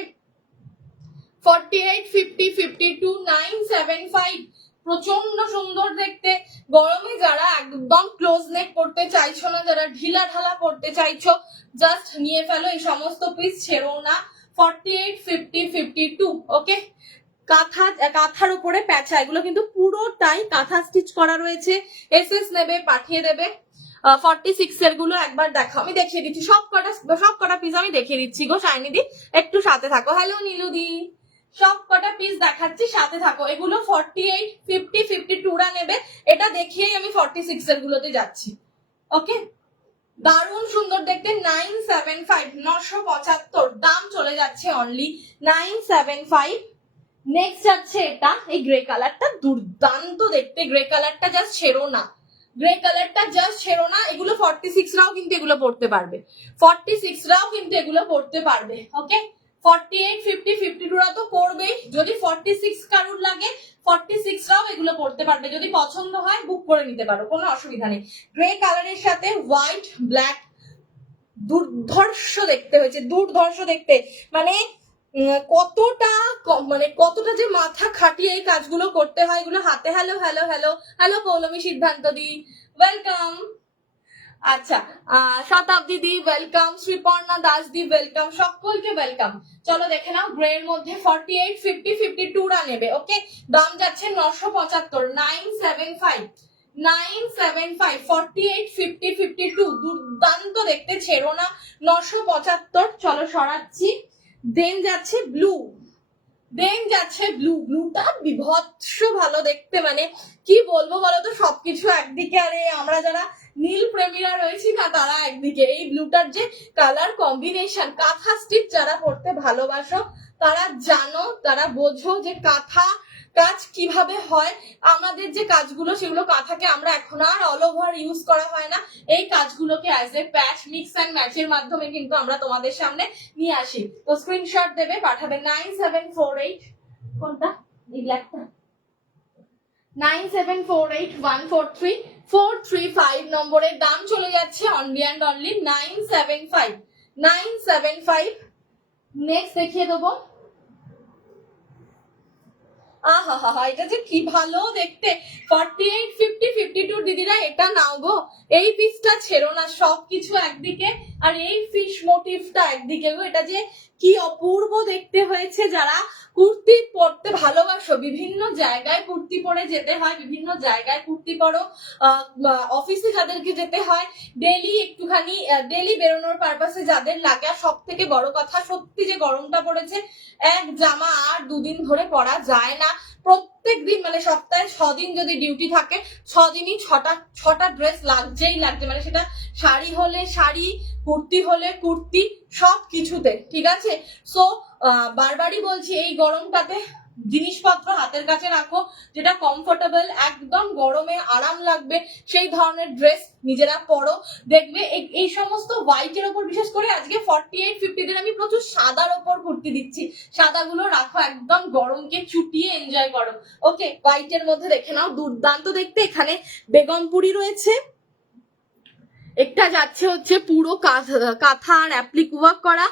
48, 50, 52 975। প্রচন্ড সুন্দর দেখতে। গরমে যারা একদম ক্লোজ নেক পড়তে চাইছো না, যারা ঢিলা ঢালা পড়তে চাইছো, জাস্ট নিয়ে ফেলো, এই সমস্ত পিস ছেড়ো না। 48, 50, 52। ওকে, কাঁথার উপরে প্যাঁচা, এগুলো কিন্তু পুরোটাই কাঁথা স্টিচ করা রয়েছে। এসএস নেবে, পাঠিয়ে দেবে। 46 এর গুলো একবার দেখো, আমি দেখিয়ে দিচ্ছি সব কটা পিস আমি দেখিয়ে দিচ্ছি গো শাইনি দি, একটু সাথে থাকো। হ্যালো নীলু দি, সব কটা পিস দেখাচ্ছি, সাথে থাকো। এগুলো 48, 50, 52 রা নেবে, এটা দেখিয়েই আমি 46 এর গুলোতে যাচ্ছি। ওকে, দারুণ সুন্দর দেখতে। 975, 975, দাম চলে যাচ্ছে অনলি 975। নেক্সট যাচ্ছে এটা, এই গ্রে কালারটা দুর্দান্ত দেখতে। গ্রে কালারটা জাস্ট ছেড়ো না, গ্রে কালারটা জাস্ট ছেড়ো না। এগুলো 46 রাও কিন্তু এগুলো পড়তে পারবে, 46 রাও কিন্তু এগুলো পড়তে পারবে। ওকে, 48, 50, 52 রা তো পড়বেই। যদি 46 কারুর লাগে, 46 রাও এগুলো পড়তে পারবে। যদি পছন্দ হয় বুক করে নিতে পারো, কোনো অসুবিধা নেই। গ্রে কালারের সাথে হোয়াইট ব্ল্যাক, দুর্ধর্ষ দেখতে হয়েছে, দুর্ধর্ষ দেখতে। মানে কতটা যে মাথা খাটিয়ে এই কাজগুলো করতে হয়, এগুলো হাতে। Hello hello hello hello Poulami Siddhanta di, welcome. আচ্ছা, শতাব্দী দি ওয়েলকাম, শ্রীপর্ণা দাস দি ওয়েলকাম, সকলকে ওয়েলকাম। চলো দেখে নাও, গ্রে এর মধ্যে 48, 50, 52 রা নেবে। ওকে, দাম যাচ্ছে 975, 975, 975, 48, 50, 52, দুর্দান্ত দেখতে, ছেড়ো না। 975। চলো সরাচ্ছি। দেন যাচ্ছে ব্লু, ব্লুটা বিভৎস ভালো দেখতে। মানে কি বলবো বলো তো, সবকিছু একদিকে, আরে আমরা যারা নীল প্রেমীরা রয়েছি না, তারা একদিকে। এই ব্লুটার যে কালার কম্বিনেশন, কাঁথা স্টিচ যারা পড়তে ভালোবাসো তারা জানো, তারা বোঝো যে কাঁথা কাজ কিভাবে হয়। আমাদের যে কাজগুলো, সেগুলো কাঁথাকে আমরা এখন আর অল ওভার ইউজ করা হয় না, এই কাজগুলোকে as a patch, mix and ম্যাচের মাধ্যমে কিন্তু আমরা তোমাদের সামনে নিয়ে আসি। তো স্ক্রিনশট দেবে, পাঠাবে 9748, কোনটা, এই ব্ল্যাকটা, 9748143435 নম্বরের দাম চলে যাচ্ছে অনলি অ্যান্ড অনলি 975, 975। নেক্সট দেখিয়ে দেবো। আহা, এটা যে কি ভালো দেখতে। 48, 50, 52 দিদিরা এটা নাও গো, এই পিসটা ছেড়ো না। সবকিছু একদিকে আর এই ফিশ মোটিভটা একদিকে গো, এটা যে কি অপূর্ব দেখতে হয়েছে। যারা কুর্তি পরতে ভালোবাসো, বিভিন্ন জায়গায় কুর্তি পরে যেতে হয়, বিভিন্ন জায়গায় কুর্তি পরো, অফিসে যাদেরকে যেতে হয়, ডেলি একটুখানি ডেলি বেরোনোর পারপাসে যাদের লাগে। আর সব থেকে বড় কথা, সত্যি যে গরমটা পড়েছে, এক জামা আর দুদিন ধরে পরা যায় না। প্রত্যেক দিন, মানে সপ্তাহে 6 দিন যদি ডিউটি থাকে, 6 দিনই ছটা ড্রেস লাগছে। মানে সেটা শাড়ি হলে শাড়ি, কুর্তি হলে কুর্তি, সব কিছুতে, ঠিক আছে। সো বারবারই বলছি, এই গরমটাতে জিনিসপত্র হাতের কাছে রাখো, যেটা কমফোর্টেবল, একদম গরমে আরাম লাগবে সেই ধরনের ড্রেস নিজেরা পরো। দেখবে এই সমস্ত হোয়াইটের ওপর, বিশেষ করে আজকে 48, 50 দের আমি প্রচুর সাদার ওপর কুর্তি দিচ্ছি। সাদাগুলো রাখো, একদম গরমকে চুটিয়ে এনজয় করো। ওকে, হোয়াইটের মধ্যে দেখে নাও, দুর্দান্ত দেখতে। এখানে বেগমপুরি রয়েছে, একটা যাচ্ছে হচ্ছে পুরো কাঁথা আর অ্যাপ্লিক ওয়ার্ক করা,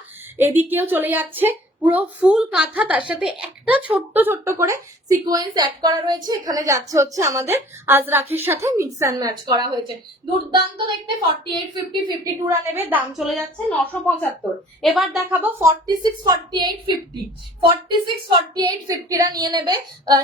এদিকেও চলে যাচ্ছে পুরো ফুল কাঁথা, তার সাথে একটা ছোট্ট করে সিকোয়েন্স অ্যাড করা রয়েছে। এখানে যাচ্ছে হচ্ছে আমাদের আজরাখের সাথে মিক্স অ্যান্ড ম্যাচ করা হয়েছে, দুর্দান্ত দেখতে। 48, 50, 52 রা নেবে, দাম চলে যাচ্ছে 975। এবার দেখাবো 46, 48, 50, 46, 48, 50 রা নিয়ে নেবে।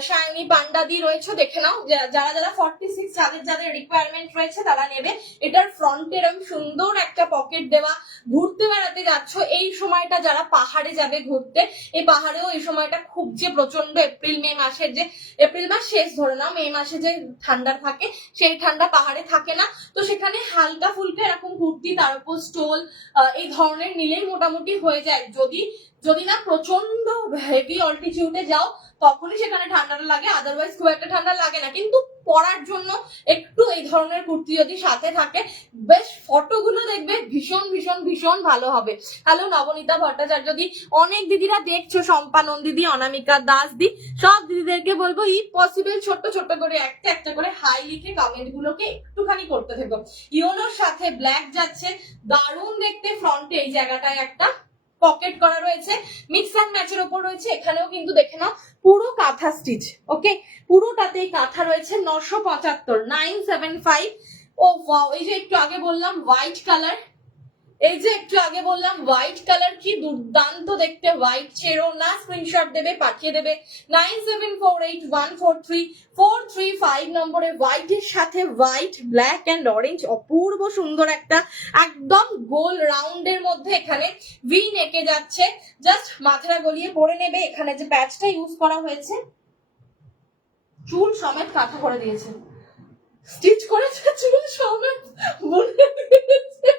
শাইনি পান্ডা দি রয়েছে, দেখে নাও। যারা 46 যাদের রিকোয়ারমেন্ট রয়েছে তারা নেবে। এটার ফ্রন্টে এরকম সুন্দর একটা পকেট দেওয়া। ঘুরতে বেড়াতে যাচ্ছ এই সময়টা, যারা পাহাড়ে যাবে ঘুরতে, এই পাহাড়েও এই সময়টা খুব যে প্রচন্ড, এপ্রিল মাস শেষ ধরে নাও, মে মাসে যে ঠান্ডা থাকে, সেই ঠান্ডা পাহাড়ে থাকে না। তো সেখানে হালকা ফুলকা এরকম কুর্তি, তার উপর স্টোল, এই ধরনের নিলেই মোটামুটি হয়ে যায়। যদি যদি না প্রচন্ড হেভি অল্টিটিউডে যাও তখনই সেখানে ঠান্ডাটা লাগে, আদারওয়াইজ খুব একটা ঠান্ডা লাগে না। কিন্তু পরার জন্য একটু এই ধরনের কুর্তি যদি সাথে থাকে, বেশ ফটোগুলো দেখবে ভীষণ ভীষণ ভীষণ ভালো হবে। হ্যালো নবনীতা ভট্টাচার্য দি, অনেক দিদিরা দেখছো, শম্পা নন্দিদি, অনামিকা দাস দি, সব দিদিদেরকে বলবো ইফ পসিবল ছোট্ট ছোট্ট করে একটা একটা করে হাই লিখে কমেন্ট গুলোকে একটুখানি করতে থাকো। ইয়েলোর সাথে ব্ল্যাক যাচ্ছে, দারুণ দেখতে। ফ্রন্টে এই জায়গাটায় একটা পকেট করা রয়েছে, মিক্স অ্যান্ড ম্যাচের ওপর রয়েছে। এখানেও কিন্তু দেখে নাও পুরো কাঁথা স্টিচ, ওকে, পুরোটাতেই কাঁথা রয়েছে। 975 975। ও ওয়াও, এই যে একটু আগে বললাম হোয়াইট কালার, এই যে একটু আগে বললাম হোয়াইট কালার, কি দুর্দান্ত দেখতে। হোয়াইট ছেড়ো না, স্ক্রিনশট দেবে, পাঠিয়ে দেবে 9748143435 নম্বরে। হোয়াইটের সাথে হোয়াইট, ব্ল্যাক এন্ড অরেঞ্জ, অপূর্ব সুন্দর একটা একদম গোল রাউন্ডের মধ্যে এখানে ভি নেকে যাচ্ছে। জাস্ট মাথাটা গলিয়ে পরে নেবে। এখানে যে প্যাচটা ইউজ করা হয়েছে, চুল সমেত কাঁথা করে দিয়েছে, স্টিচ করেছে, চুল সমেত বুনে দিয়েছে।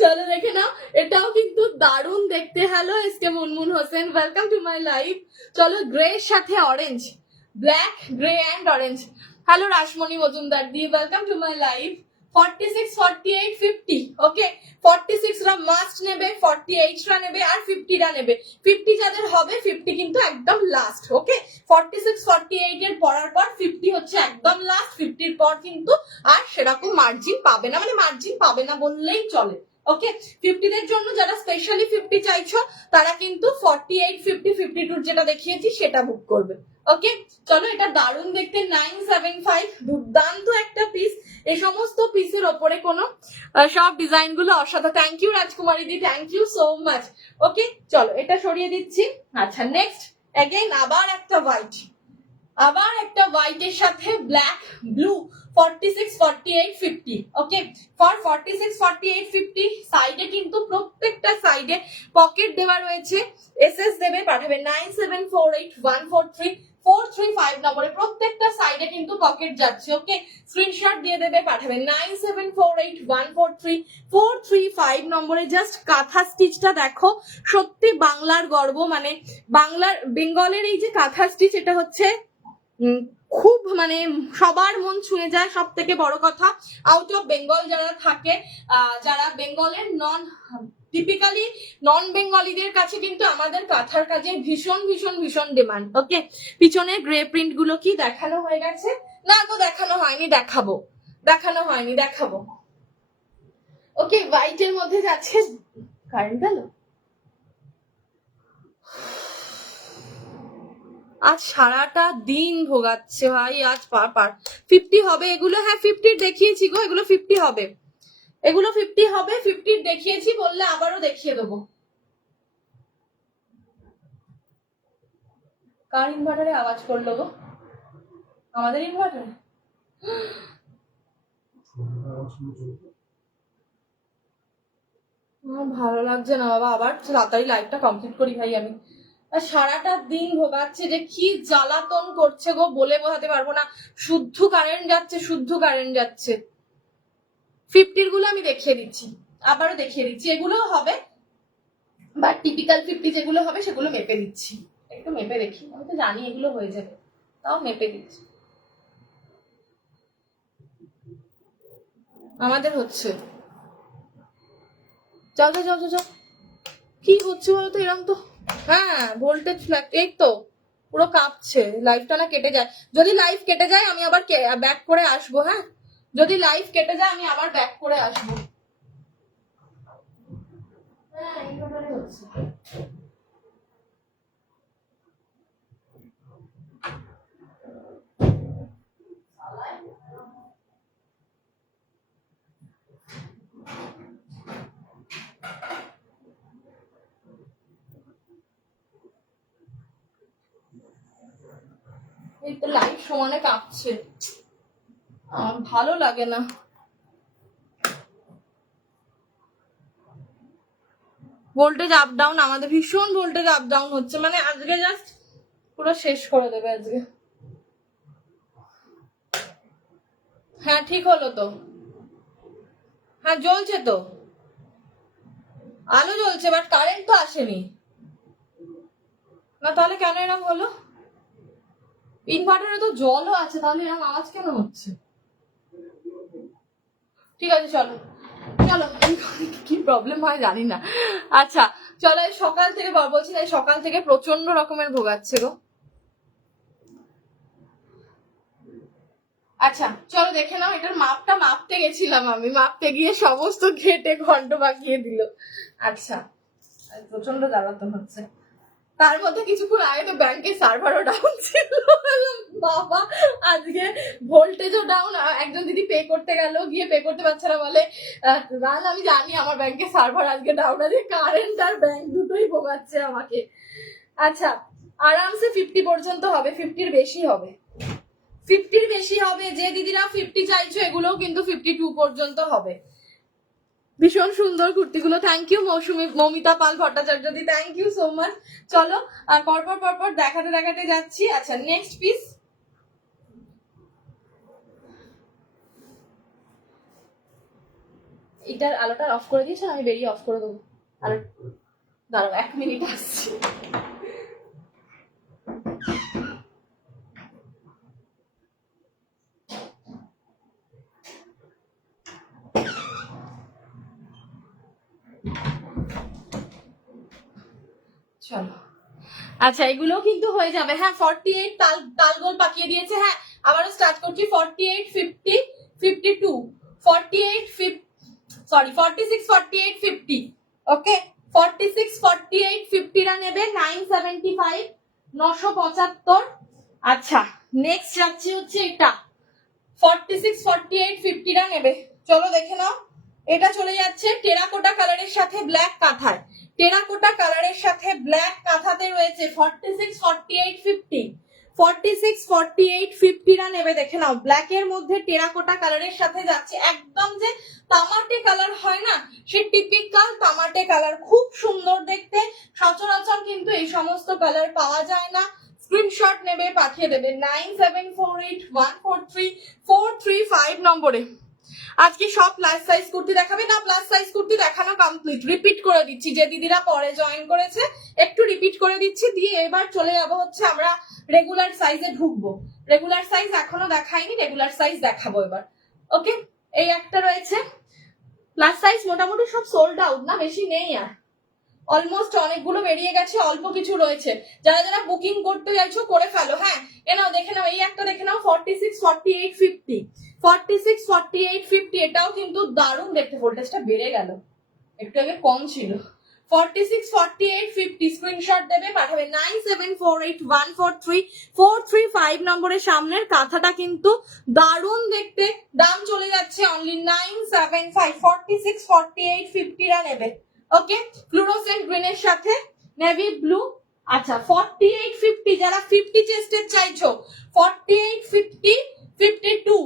চলো দেখে নাও, এটাও কিন্তু দারুণ দেখতে। Hello SK Munmun Hossain, welcome to my live. চলো গ্রের সাথে orange, black grey and orange. Hello Rashmoni Majumdar di, welcome to my live. 46 48 50, okay. 46 রা মাস্ট নেবে, 48 রা নেবে, আর 50 রা নেবে। 50 যাদের হবে, 50 কিন্তু একদম লাস্ট, ওকে। 46 48 এর পরার পর 50 হচ্ছে একদম লাস্ট। 50 এর পর কিন্তু আর সেরকম মার্জিন পাবে না, মানে মার্জিন পাবে না বললেই চলে, ওকে। 50 দের জন্য যারা স্পেশালি 50 চাইছো তারা কিন্তু 48 50 52 যেটা দেখিয়েছি সেটা বুক করবে, ওকে। চলো, এটা দারুণ দেখতে। 975, দুর্দান্ত একটা পিস। এই সমস্ত পিসের ওপরে কোনো সব ডিজাইন গুলো অসাধারণ। থ্যাংক ইউ রাজকুমারী দি, থ্যাংক ইউ সো মাচ, ওকে। চলো এটা সরিয়ে দিচ্ছি। আচ্ছা নেক্সট, এগেইন আবার একটা হোয়াইট, আবার একটা হোয়াইটের সাথে ব্ল্যাক ব্লু। 46 48 50, ওকে। ফর 46 48 50 সাইডে কিন্তু প্রত্যেকটা সাইডে পকেট দেওয়া রয়েছে। এসএস দেবে, পাঠাবে 9748143435 নম্বরে। প্রত্যেকটা সাইডে কিন্তু পকেট যাচ্ছে, ওকে। স্ক্রিনশট দিয়ে দেবে, পাঠাবে 9748143435 নম্বরে। জাস্ট কাঁথা স্টিচটা দেখো, সত্যি বাংলার গর্ব, মানে বাংলার বেঙ্গলের এই যে কাঁথা স্টিচ, এটা হচ্ছে খুব মানে সবার মন ছুঁয়ে যায়। সব থেকে বড় কথা, আউট অফ বেঙ্গল যারা থাকে, যারা বেঙ্গলের টিপিক্যালি নন বেঙ্গলিদের কাছে কিন্তু আমাদের কাঁথার কাজে ভীষণ ভীষণ ভীষণ ডিমান্ড, ওকে। পিছনে গ্রে প্রিন্ট গুলো কি দেখানো হয়ে গেছে? না তো দেখানো হয়নি, দেখাবো, দেখানো হয়নি, দেখাবো, ওকে। হোয়াইটের মধ্যে যাচ্ছে, কারেন্ট গেল। আজ সারাটা দিন ভোগাচ্ছে ভাই, আজ পার 50 হবে এগুলো। হ্যাঁ 50 দেখিয়েছি গো, এগুলো 50 হবে, এগুলো 50 হবে। 50 দেখিয়েছি, বললে আবারও দেখিয়ে দেবো। কার ইনভার্টারে আওয়াজ করলো গো? আমাদের ইনভার্টারে? ভালো লাগছে না বাবা, আবার তাড়াতাড়ি লাইভটা কমপ্লিট করি ভাই আমি। আর সারাটা দিন ভোগাচ্ছে, যে কি জ্বালাতন করছে গো, বলে বোঝাতে পারবো না। শুদ্ধ কারেন্ট যাচ্ছে, শুদ্ধ কারেন্ট যাচ্ছে। 50 গুলো আমি দেখিয়ে দিচ্ছি, আবারও দেখিয়ে দিচ্ছি। এগুলো হবে, বা টিপিক্যাল 50 যেগুলো হবে সেগুলো মেপে দিচ্ছি। একটু মেপে দেখি, আমি তো জানি এগুলো হয়ে যাবে, তাও মেপে দিচ্ছি। আমাদের হচ্ছে, যাও যাও যাও যাও। কি হচ্ছে বলতো এরকম তো? হ্যাঁ ভোল্টেজ ফ্ল্যাগ, এই তো পুরো কাঁপছে। লাইভটা না কেটে যায়, যদি লাইভ কেটে যায় আমি আবার ব্যাক করে আসবো। হ্যাঁ যদি লাইভ কেটে যায় আমি আবার ব্যাক করে আসবো। হ্যাঁ এইভাবে হচ্ছে। এই তো লাইভ সমানে কাঁপছে, ভালো লাগে না। ভোল্টেজ আপ ডাউন, আমাদের ভীষণ ভোল্টেজ আপ ডাউন হচ্ছে, মানে আজকে জাস্ট পুরো শেষ করে দেবে আজকে। হ্যাঁ ঠিক হলো তো, হ্যাঁ জ্বলছে তো। আলো জ্বলছে বাট কারেন্ট তো আসেনি না, তাহলে কেন এরকম হলো? ইনভার্টারে তো জলও আছে, তাহলে এরকম আওয়াজ কেন হচ্ছে? ঠিক আছে চলো চলো, কি প্রবলেম হয় জানি না। আচ্ছা চলো, সকাল থেকে বলছি না, সকাল থেকে প্রচন্ড রকমের ভোগাচ্ছে গো। আচ্ছা চলো দেখে নাও, এটার মাপটা মাপতে গেছিলাম আমি, মাপতে গিয়ে সমস্ত ঘেটে ঘন্ট বাকিয়ে দিল। আচ্ছা প্রচন্ড জ্বালাতন হচ্ছে। তার মধ্যে কিছুক্ষণ আগে তো ব্যাংকের সার্ভারও ডাউন ছিল। বাবা আজকে ভোল্টেজও ডাউন, একজন দিদি পে করতে গেল, গিয়ে পে করতে পারছে না, বলে আমি জানি আমার ব্যাংকের সার্ভার আজকে ডাউন আছে, কারেন্ট আর ব্যাংক দুটোই ভোগাচ্ছে আমাকে। আচ্ছা আরামসে 50 পর্যন্ত হবে, 50-র বেশি হবে, 50-র বেশি হবে। যে দিদিরা 50 চাইছো এগুলোও কিন্তু 52 পর্যন্ত হবে। ভীষণ সুন্দর কুর্তিগুলো, thank you Mamita Pal Bhattacharya di, thank you so much. চলো আর পরপর দেখাতে দেখাতে যাচ্ছি। আচ্ছা নেক্সট পিস, এটার আলোটা অফ করে দিয়েছেন, আমি বেরিয়ে অফ করে দেবো। আর দাঁড়াও 1 মিনিট আসছি। চলো আচ্ছা এগুলো কিন্তু হয়ে যাবে। হ্যাঁ 48 তালগোল পাকিয়ে দিয়েছে। হ্যাঁ আবারও স্টার্ট করছি, 48 50 52 48 সরি 46 48 50। ওকে 46 48 50 রা নেবে 975 975। আচ্ছা নেক্সট যাচ্ছি হচ্ছে এটা 46 48 50 রা নেবে। চলো দেখে নাও, এটা চলে যাচ্ছে টেরাকোটা কালারের সাথে ব্ল্যাক কাঁথায়, টেরাকোটা কালারের সাথে ব্ল্যাক কাঁথাতে রয়েছে 46 48 50। 46 48 50 রা নেবে, দেখে নাও ব্ল্যাক এর মধ্যে টেরাকোটা কালারের সাথে যাচ্ছে, একদম যে তামাটে কালার হয় না, সে টিপিক্যাল তামাটে কালার, খুব সুন্দর দেখতে। সচরাচর কিন্তু এই সমস্ত কালার পাওয়া যায় না। স্ক্রিনশট নেবে পাঠিয়ে দেবে 9748143435 নম্বরে। আজকে সব প্লাস সাইজ কুর্তি দেখাবে না, প্লাস সাইজ কুর্তি দেখানো কমপ্লিট। রিপিট করে দিচ্ছি, যে দিদিরা পরে জয়েন করেছে একটু রিপিট করে দিচ্ছি, দিয়ে এবার চলে যাবো হচ্ছে আমরা রেগুলার সাইজে ঢুকবো। রেগুলার সাইজ এখনো দেখাইনি, রেগুলার সাইজ দেখাবো এবার। ওকে এই একটা রয়েছে, প্লাস সাইজ মোটামুটি সব সোল্ড আউট, না বেশি নেই আর, অলমোস্ট অনেকগুলো বেরিয়ে গেছে, অল্প কিছু রয়েছে। যারা যারা বুকিং করতে চাইছো করে ফেলো। হ্যাঁ এ নাও দেখে নাও, এই একটা দেখে নাও 46 48 50 46 48 50, এটাও কিন্তু দারুণ দেখতে, ভোল্টেজটা বেড়ে গেল, একটু আগে কম ছিল। 46 48 50 স্ক্রিনশট দেবে পাঠাবে 9748143435 নম্বরের। সামনের কাঁথাটা কিন্তু দারুণ দেখতে, দাম চলে যাচ্ছে অনলি 975। 46 48 50 রা নেবে। ওকে ফ্লুরোসেন্ট গ্রিনের সাথে নেভি ব্লু। আচ্ছা 48 50 যারা 50 চেস্টের চাইছো, 48 50 52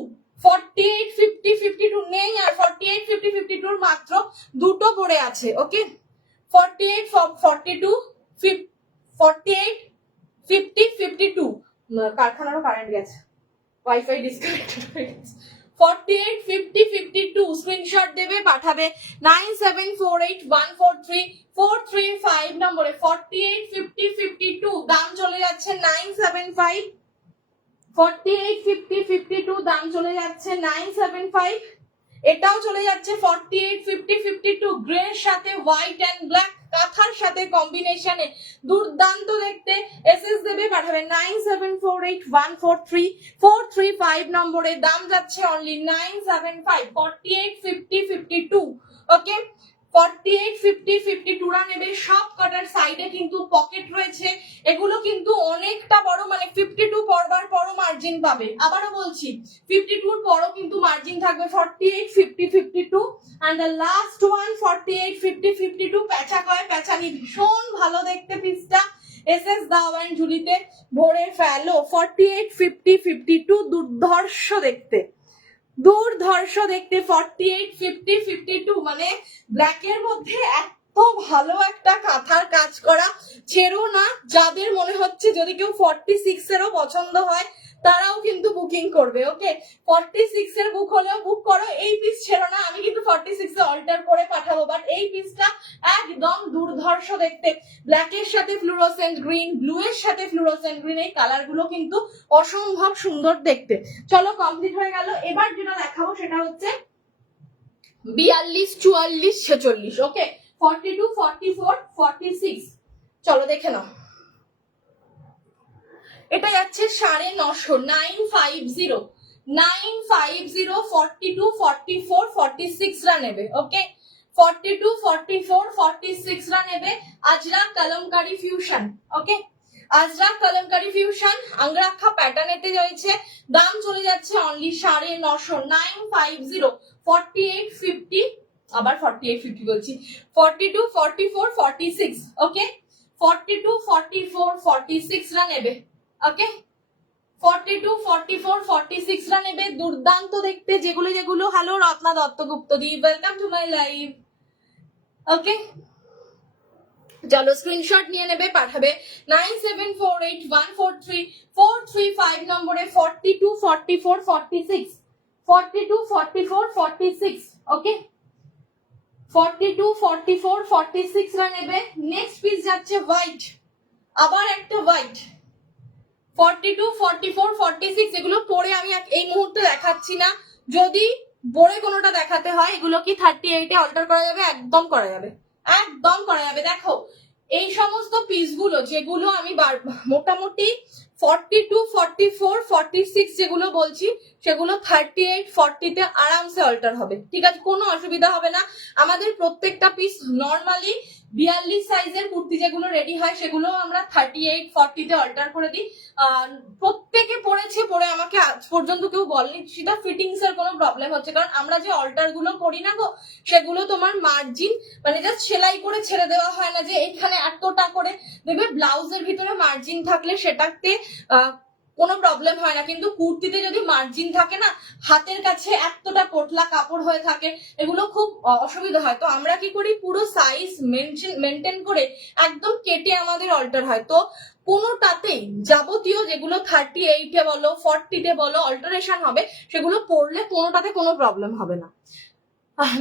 48 50 52 নেই আর, 48 50 52 মাত্র দুটো পড়ে আছে। ওকে 48 42 48 50 52, কারখানারও কারেন্ট গেছে, ওয়াইফাই ডিসকানেক্টেড হয়ে গেছে। 48 50 52 স্ক্রিনশট দেবে পাঠাবে 9748143435 নম্বরে। 48 50 52 দাম চলে যাচ্ছে 975। 48 50 52 দাম চলে যাচ্ছে 975। এটাও চলে যাচ্ছে 48 50 52 গ্রে এর সাথে হোয়াইট এন্ড ব্ল্যাক কাঁথার সাথে কম্বিনেশনে, দুর্দান্ত দেখতে। এসএস দেবে পাঠাবে 9748143435 নম্বরে। দাম যাচ্ছে অনলি 975। 48 50 52 ওকে 48 50 52 রা নেবে। সব কটার সাইডে কিন্তু পকেট রয়েছে, এগুলো কিন্তু অনেকটা বড়, মানে 52 পরবার পরও মার্জিন পাবে। আবারও বলছি 52 পরও কিন্তু মার্জিন থাকবে। 48 50 52 and the last one 48 50 52 প্যাচা কয় প্যাচানি, ভীষণ ভালো দেখতে পিসটা। এসএস দাও এন্ড ঝুলিতে ভরে ফেলো। 48 50 52 দুর্ধর্ষ দেখতে, দুর্ধর্ষ দেখতে। 48 50 52 মানে ব্ল্যাক এর মধ্যে এত ভালো একটা কাঁথার কাজ করা, ছেড়ো না। যাদের মনে হচ্ছে যদি কেউ 46 এরও পছন্দ হয় তারাও কিন্তু বুকিং করবে। ওকে, 46 এর বুক হলেও বুক করো, এই পিস ছেড়ো না। আমি কিন্তু 46 এ অল্টার করে পাঠাবো, বাট এই পিসটা একদম দুর্ধর্ষ দেখতে। ব্ল্যাক এর সাথে ফ্লুরোসেন্ট গ্রিন, ব্লু এর সাথে ফ্লুরোসেন্ট গ্রিন, এই কালার গুলো কিন্তু অসম্ভব সুন্দর দেখতে। চলো কমপ্লিট হয়ে গেল। এবার যেটা দেখাবো সেটা হচ্ছে 42, 44, 46। ওকে, 42, 44, 46। চলো দেখে নাও। এটা যাচ্ছে 950, 950, 950, 42, 44, 46 রা নেবে। ওকে, 42, 44, 46 রা নেবে। আজরাক কলমকারী ফিউশন। ওকে, আজরাক কলমকারী ফিউশন আঙ্গরাক্ষা প্যাটার্নেতে রয়েছে। দাম চলে যাচ্ছে অনলি 950, 950, 48, 50, আবার 48, 50 বলছি, 42, 44, 46। ওকে, 42, 44, 46 রা নেবে। ওকে, 42, 44, 46 রা নেবে। দুর্দান্ত দেখতে যেগুলো। Hello Ratna Dattagupta di, welcome to my live. Okay, চলো স্ক্রিনশট নিয়ে নেবে, পাঠাবে 9748143435 নম্বরে। 42, 44, 46, 42, 44, 46। ওকে, 42, 44, 46 রা নেবে। নেক্সট পিস যাচ্ছে হোয়াইট, আবার একটা হোয়াইট। 42, 44, 46 এগুলো পরে আমি এই মুহূর্তে দেখাচ্ছি না। যদি পরে কোনোটা দেখাতে হয়, এগুলো কি 38 এ অল্টার করা যাবে? একদম করা যাবে, একদম করা যাবে। দেখো এই সমস্ত পিসগুলো যেগুলো আমি মোটামুটি 42, 44, 46 যেগুলো বলছি, সেগুলো 38, 40 তে আরামসে অল্টার হবে। ঠিক আছে, কোনো অসুবিধা হবে না। আমাদের প্রত্যেকটা পিস নর্মালি 42 সাইজের কুর্তি যেগুলো রেডি হয়, সেগুলো আমরা 38, 40 তে অল্টার করে দিই। প্রত্যেকে পড়েছে, পরে আমাকে আজ পর্যন্ত কেউ বলেনি সেটা ফিটিংস এর কোনো প্রবলেম হচ্ছে, কারণ আমরা যে অল্টার গুলো করি না গো, সেগুলো তোমার মার্জিন মানে জাস্ট সেলাই করে ছেড়ে দেওয়া হয় না যে এখানে এতটা করে। দেখবে ব্লাউজের ভিতরে মার্জিন থাকলে সেটাতে কোনো প্রবলেম হয় না, কিন্তু কুর্তিতে যদি মার্জিন থাকে না, হাতের কাছে এতটা পোটলা কাপড় হয়ে থাকে, এগুলো খুব অসুবিধা হয়। তো আমরা কি করি, পুরো সাইজ মেনটেন করে একদম কেটে আমাদের অল্টার হয়। তো কোনোটাতেই যাবতীয় যেগুলো 38 এ বলো 40 তে বলো অল্টারেশন হবে, সেগুলো পরলে কোনোটাতে কোনো প্রবলেম হবে না।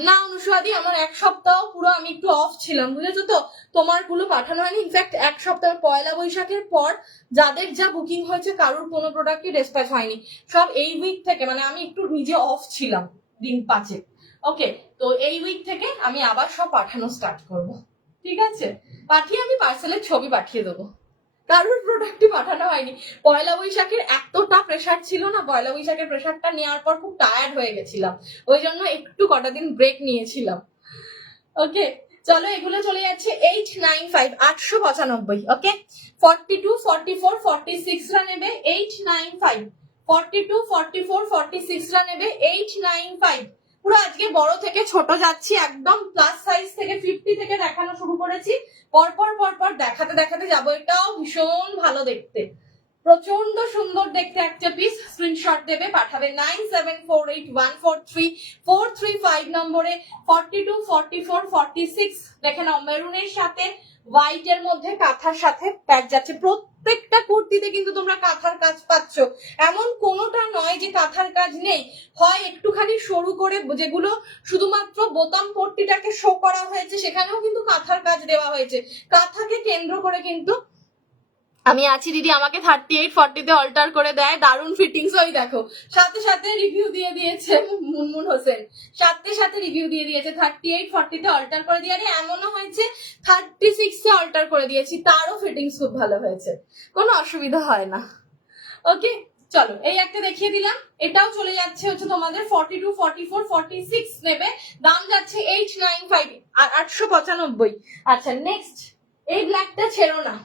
না অনুষ্বাদি, আমার এক সপ্তাহ পুরো আমি একটু অফ ছিলাম, বুঝেছো তো। তোমার গুলো পাঠানো হয়নি। ইনফ্যাক্ট এক সপ্তাহ পয়লা বৈশাখের পর যাদের যা বুকিং হয়েছে, কারোর কোনো প্রোডাক্টই ডিসপ্যাচ হয়নি। সব এই উইক থেকে, মানে আমি একটু নিজে অফ ছিলাম দিন 5। ওকে, তো এই উইক থেকে আমি আবার সব পাঠানো স্টার্ট করব। ঠিক আছে, পাঠিয়ে আমি পার্সেলের ছবি পাঠিয়ে দেবো। কারোর প্রোডাক্টই পাঠানো হয়নি। পয়লা বৈশাখের এতটা প্রেশার ছিল না, পয়লা বৈশাখের প্রেশারটা নেওয়ার পর খুব টায়ার্ড হয়ে গেছিলাম, ওই জন্য একটু কটা দিন ব্রেক নিয়েছিলাম। ওকে, চলো এগুলো চলে যাচ্ছে 895, 895। ওকে, 42, 44, 46 রা নেবে 895, 42, 44, 46 রা নেবে 895। পুরো আজকে বড় থেকে ছোট যাচ্ছি, একদম প্লাস সাইজ থেকে 50 থেকে দেখানো শুরু করেছি। পরপর দেখাতে দেখাতে যাবো। এটাও ভীষণ ভালো দেখতে, প্রচন্ড সুন্দর দেখতে একটা পিস। স্ক্রিনশট দেবে, পাঠাবে 9748143435 নম্বরে। 42, 44, 46 দেখে নাও। মেরুনের সাথে হোয়াইট এর মধ্যে কাঁথার সাথে প্যাচ যাচ্ছে। প্রত্যেকটা কুর্তিতে কিন্তু তোমরা কাঁথার কাজ পাচ্ছ, এমন কোনোটা নয় যে কাঁথার কাজ নেই। হয় একটুখানি সরু করে যেগুলো শুধুমাত্র বোতাম পট্টিটাকে শো করা হয়েছে, সেখানেও কিন্তু কাঁথার কাজ দেওয়া হয়েছে। কাঁথাকে কেন্দ্র করে কিন্তু আমি আছি দিদি, আমাকে 38, 40 তে অল্টার করে দেয়, দারুণ ফিটিংস। ওই দেখো সাথে সাথে রিভিউ দিয়ে দিয়েছে মুনমুন হোসেন, সাথে রিভিউ দিয়ে দিয়েছে 38, 40 তে অল্টার করে দিয়ে। আরে এমনও হয়েছে 36 এ অল্টার করে দিয়েছি, তারও ফিটিংস খুব ভালো হয়েছে, কোনো অসুবিধা হয় না। ওকে, চলো এই একটা দেখিয়ে দিলাম। এটাও চলে যাচ্ছে হচ্ছে তোমাদের 42, 44, 46 নেবে। দাম যাচ্ছে 895 আর 895। আচ্ছা নেক্সট, এই ব্ল্যাকটা ছেড়ো না,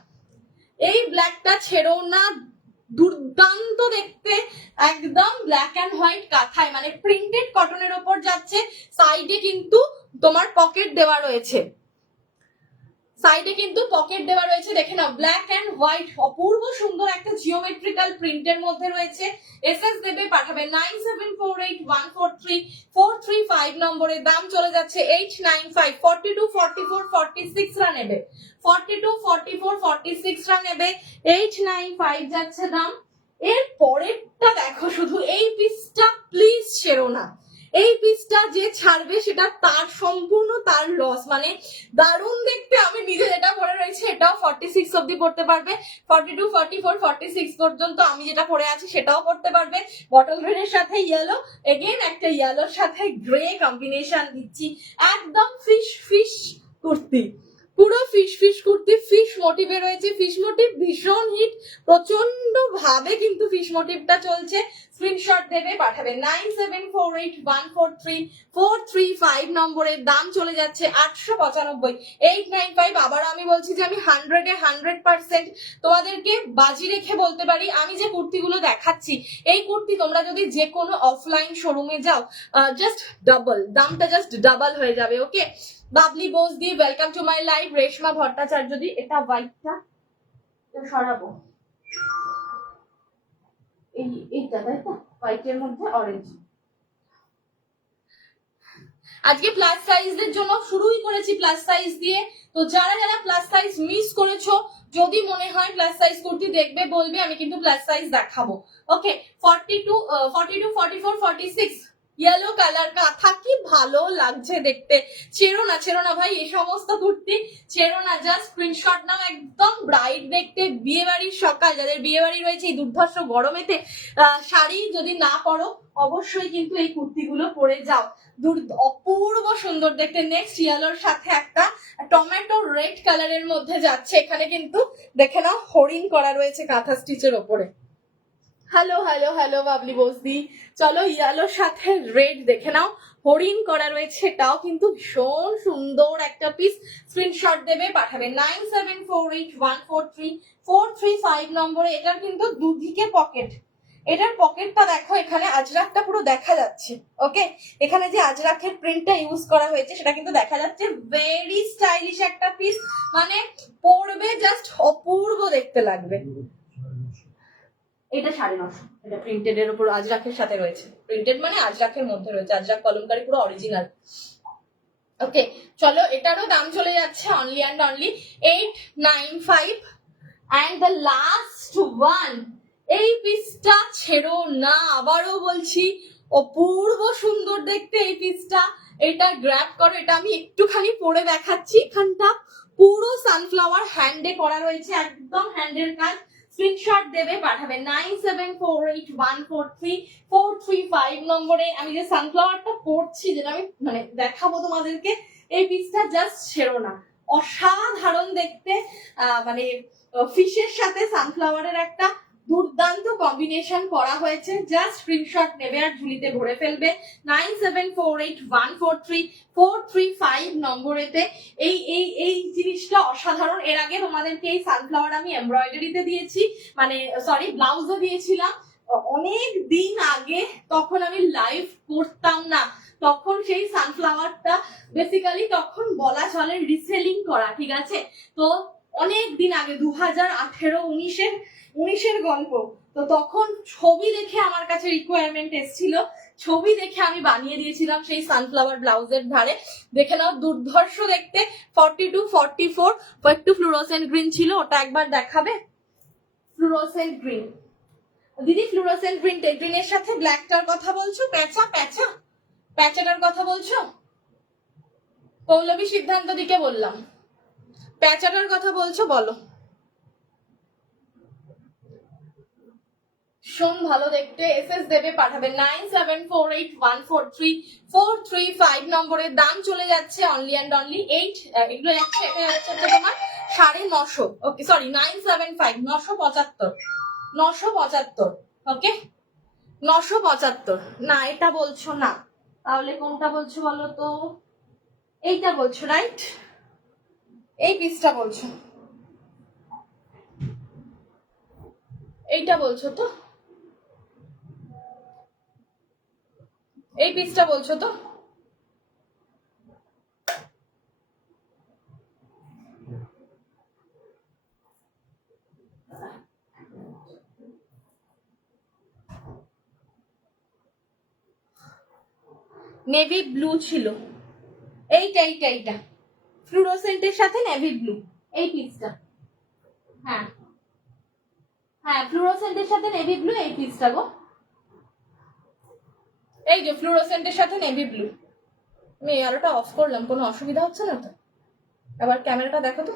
এই ব্ল্যাকটা ছেড়ো না, দুর্দান্ত দেখতে, একদম ব্ল্যাক এন্ড হোয়াইট কাঁথায়, মানে প্রিন্টেড কটনের ওপর যাচ্ছে। সাইডে কিন্তু তোমার পকেট দেওয়া রয়েছে, দেখে নাও। ব্ল্যাক এন্ড হোয়াইট অপূর্ব সুন্দর একটা জিওমেট্রিক্যাল প্রিন্টের মধ্যে রয়েছে। এসএস দেবে, পাঠাবে 9748143435 নম্বরে। দাম চলে যাচ্ছে 895। 42, 44, 46 রা নেবে, 42, 44, 46 রা নেবে 895 যাচ্ছে দাম। এর পরেরটা দেখো শুধু, এই পিসটা প্লিজ ছেড়ো না। এই পিসটা যে ছাড়বে সেটা তার সম্পূর্ণ তার লস, মানে দারুণ দেখতে। আমি নিজে যেটা পরে রয়েছে এটাও 46 অব্দি পড়তে পারবে, 42, 44, 46 পর্যন্ত আমি যেটা পরে আছি সেটাও পড়তে পারবে। বটল গ্রিনের সাথে ইয়েলো, এগেন একটা ইয়েলোর সাথে গ্রে কম্বিনেশন দিচ্ছি, একদম ফিশ ফিশ কুর্তি, পুরো ফিশ ফিশ কুর্তি, ফিশ মোটিভে রয়েছে। ফিশ মোটিভ ভীষণ হিট, প্রচন্ড ভাবে কিন্তু ফিশ মোটিভটা চলছে। স্ক্রিনশট দেবে, পাঠাবে 9748143435 নম্বরের দাম চলে যাচ্ছে 895, 895। আবারও আমি বলছি যে আমি 100-এ 100% তোমাদেরকে বাজি রেখে বলতে পারি, আমি যে কুর্তিগুলো দেখাচ্ছি এই কুর্তি তোমরা যদি যে কোনো অফলাইন শোরুমে যাও জাস্ট ডাবল দামটা, জাস্ট ডাবল হয়ে যাবে। Okay, Babli Bose di welcome to my live. Reshma Bhattacharya di, এটা হোয়াইটটা সরাবো, এইটা তাই তো, হোয়াইটের মধ্যে অরেঞ্জ। আজকে প্লাস সাইজদের জন্য শুরুই করেছি প্লাস সাইজ দিয়ে, তো যারা যারা প্লাস সাইজ মিস করেছো, যদি মনে হয় প্লাস সাইজ কুর্তি দেখবে বলবে, আমি কিন্তু প্লাস সাইজ দেখাবো। ওকে, 42, 44, 46 ইয়েলো কালার কাঁথা, কি ভালো লাগছে দেখতে। ছেড়ো না ভাই, এই সমস্ত কুর্তি ছেড়ো না, জাস্ট স্ক্রিনশট নাও। একদম ব্রাইট দেখতে, বিয়ে বাড়ির সকাল, যাদের বিয়ে বাড়ি রয়েছে এই দুর্ধর্ষ গরমেতে শাড়ি যদি না পরো অবশ্যই কিন্তু এই কুর্তিগুলো পরে যাও, অপূর্ব সুন্দর দেখতে। নেক্সট ইয়েলোর সাথে একটা টমেটো রেড কালারের মধ্যে যাচ্ছে, এখানে কিন্তু দেখে নাও হরিণ করা রয়েছে কাঁথা স্টিচের ওপরে। হ্যালো হ্যালো হ্যালো বাবলি বসদি, চলো ইয়েলোর সাথে রেড দেখে নাও, হরিণ করা রয়েছে, এটাও কিন্তু ভীষণ সুন্দর একটা পিস। স্ক্রিনশট দেবে, পাঠাবে 9748143435 নম্বরে। এটার কিন্তু দুদিকে পকেট, এটার পকেটটা দেখো, এখানে আজরাকটা পুরো দেখা যাচ্ছে। ওকে, এখানে যে আজরাকের প্রিন্টটা ইউজ করা হয়েছে সেটা কিন্তু দেখা যাচ্ছে। ভেরি স্টাইলিশ একটা পিস, মানে পরবে জাস্ট অপূর্ব দেখতে লাগবে। এটা 950, এটা প্রিন্টেড এর উপর আজরাকের সাথে রয়েছে, প্রিন্টেড মানে আজরাকের মধ্যে রয়েছে, আজরাক কলমকারি পুরো অরিজিনাল। ওকে, চলো এটারও দাম চলে যাচ্ছে only and only 895। And the last one, এই পিসটা ছেড়ো না, আবারও বলছি অপূর্ব সুন্দর দেখতে এই পিসটা। এটা গ্র্যাব করো, এটা আমি একটুখানি পরে দেখাচ্ছি। এখানটা পুরো সানফ্লাওয়ার হ্যান্ডে করা রয়েছে, একদম হ্যান্ডের কাজ। স্ক্রিনশট দেবে, পাঠাবে 9748143435 নম্বরে। আমি যে সানফ্লাওয়ারটা পরছি, যেটা আমি মানে দেখাবো তোমাদেরকে, এই পিসটা জাস্ট ছেড়ো না, অসাধারণ দেখতে। মানে ফিশের সাথে সানফ্লাওয়ারের একটা দুর্দান্ত কম্বিনেশন করা হয়েছে। জাস্ট স্ক্রিনশট নেবে আর ঝুলিতে ভরে ফেলবে 9748143435 নম্বরেতে। এই এই এই জিনিসটা অসাধারণ। এর আগে তোমাদেরকে এই সানফ্লাওয়ার আমি এমব্রয়ডারিতে দিয়েছি, মানে সরি ব্লাউজও দিয়েছিলাম অনেক দিন আগে, তখন আমি লাইভ করতাম না, তখন সেই সানফ্লাওয়ারটা বেসিক্যালি তখন বলা চলে রিসেলিং করা, ঠিক আছে। তো অনেক দিন আগে 2018-19-এর গল্প, তো তখন ছবি দেখে আমার কাছে রিকোয়ারমেন্ট এসেছিল, ছবি দেখে আমি বানিয়ে দিয়েছিলাম সেই সানফ্লাওয়ার ব্লাউজের ধারে। দেখে নাও দুর্ধর্ষ দেখতে। 42, 44 একটু ফ্লুরোসেন্ট গ্রিন ছিল, ওটা একবার দেখাবে। ফ্লুরোসেন্ট গ্রিন দিদি, ফ্লুরোসেন্ট গ্রিনের সাথে ব্ল্যাকটার কথা বলছো? প্যাচাটার কথা বলছো? পৌলবী সিদ্ধান্ত দিকে বললাম, প্যাচাটার কথা বলছো বলো। ভীষণ ভালো দেখতে, এসএস দেবে, পাঠাবে 9748143435 নম্বরের দাম চলে যাচ্ছে অনলি অ্যান্ড অনলি 8, এগুলো যাচ্ছে, এটা যাচ্ছে তোমার 950। ওকে সরি 975, 975। ওকে 975 না, এটা বলছো না, তাহলে কোনটা বলছো বলো তো? এইটা বলছো রাইট, এই পিসটা বলছো, এইটা বলছো তো, এই পিসটা বলছো তো? নেভি ব্লু ছিল, এইটা ফ্লুরোসেন্টের সাথে নেভি ব্লু, এই পিসটা। হ্যাঁ হ্যাঁ ফ্লুরোসেন্টের সাথে নেভি ব্লু এই পিসটা গো, এই যে ফ্লুরোসেন্টের সাথে নেভি ব্লু। আমি এই আলোটা অফ করলাম, কোনো অসুবিধা হচ্ছে না তো? এবার ক্যামেরাটা দেখো তো,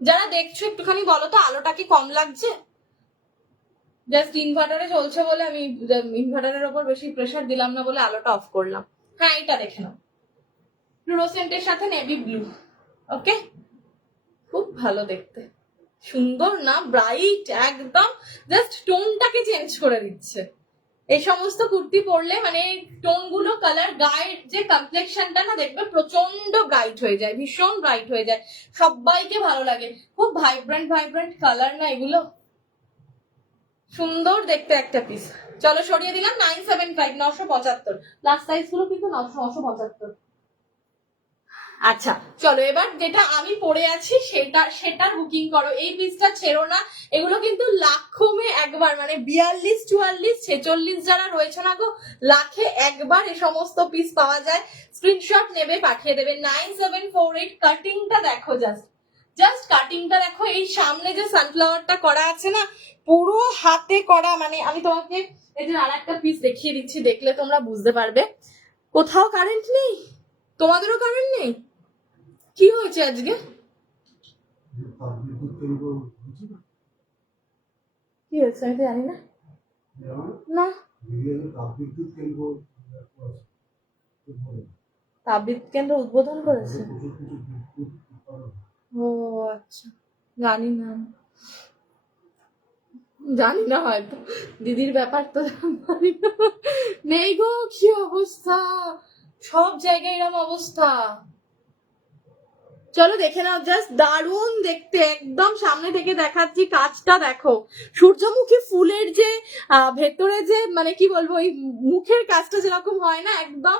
যারা দেখছো একটুখানি বলো তো আলোটা কি কম লাগছে? জাস্ট ইনভার্টারে চলছে বলে আমি ইনভার্টারের ওপর বেশি প্রেসার দিলাম না বলে আলোটা অফ করলাম। হ্যাঁ এটা দেখে নাও, ফ্লুরোসেন্টের সাথে নেভি ব্লু। ওকে, খুব ভালো দেখতে, সুন্দর না, ব্রাইট একদম, জাস্ট টোনটাকে চেঞ্জ করে দিচ্ছে। এই সমস্ত কুর্তি পরলে মানে টোন গুলো, কালার, গায়ের যে কমপ্লেকশনটা না দেখবে প্রচন্ড ব্রাইট হয়ে যায়, ভীষণ ব্রাইট হয়ে যায়, সবাইকে ভালো লাগে। খুব ভাইব্রেন্ট ভাইব্রেন্ট কালার না এগুলো, সুন্দর দেখতে একটা পিস। চলো সরিয়ে দিলাম 975, 975 লাস্ট সাইজ গুলো কিন্তু 975। আচ্ছা চলো এবার যেটা আমি পরে আছি সেটার বুকিং করো, এই পিসটা ছেড়ো না। এগুলো কিন্তু লাখে একবার, মানে 42, 44, 46 যারা রয়েছে না গো, লাখে একবার এই সমস্ত পিস পাওয়া যায়। স্ক্রিনশট নেবে পাঠিয়ে দেবে 9748। কাটিংটা দেখো, জাস্ট কাটিংটা দেখো, এই সামনে যে সানফ্লাওয়ারটা করা আছে না পুরো হাতে করা, মানে আমি তোমাকে এটার আর একটা পিস দেখিয়ে দিচ্ছি, দেখলে তোমরা বুঝতে পারবে। কোথাও কারেন্ট নেই, তোমাদেরও কারেন্ট নেই, কি হয়েছে আজকে? কি হয়েছে আমি তো জানি না। না তাপবিদ্যুৎ কেন্দ্র উদ্বোধন করেছে? ও আচ্ছা, জানি না, জানি না, হয়তো দিদির ব্যাপার তো জানি না। নেই গো, কি অবস্থা, সব জায়গায় এরকম অবস্থা। চলো দেখে নাও, জাস্ট দারুণ দেখতে, একদম সামনে থেকে দেখাচ্ছি, কাজটা দেখো, সূর্যমুখী ফুলের যে ভেতরে যে মানে কি বলবো, ওই মুখের কাজটা যেরকম হয় না, একদম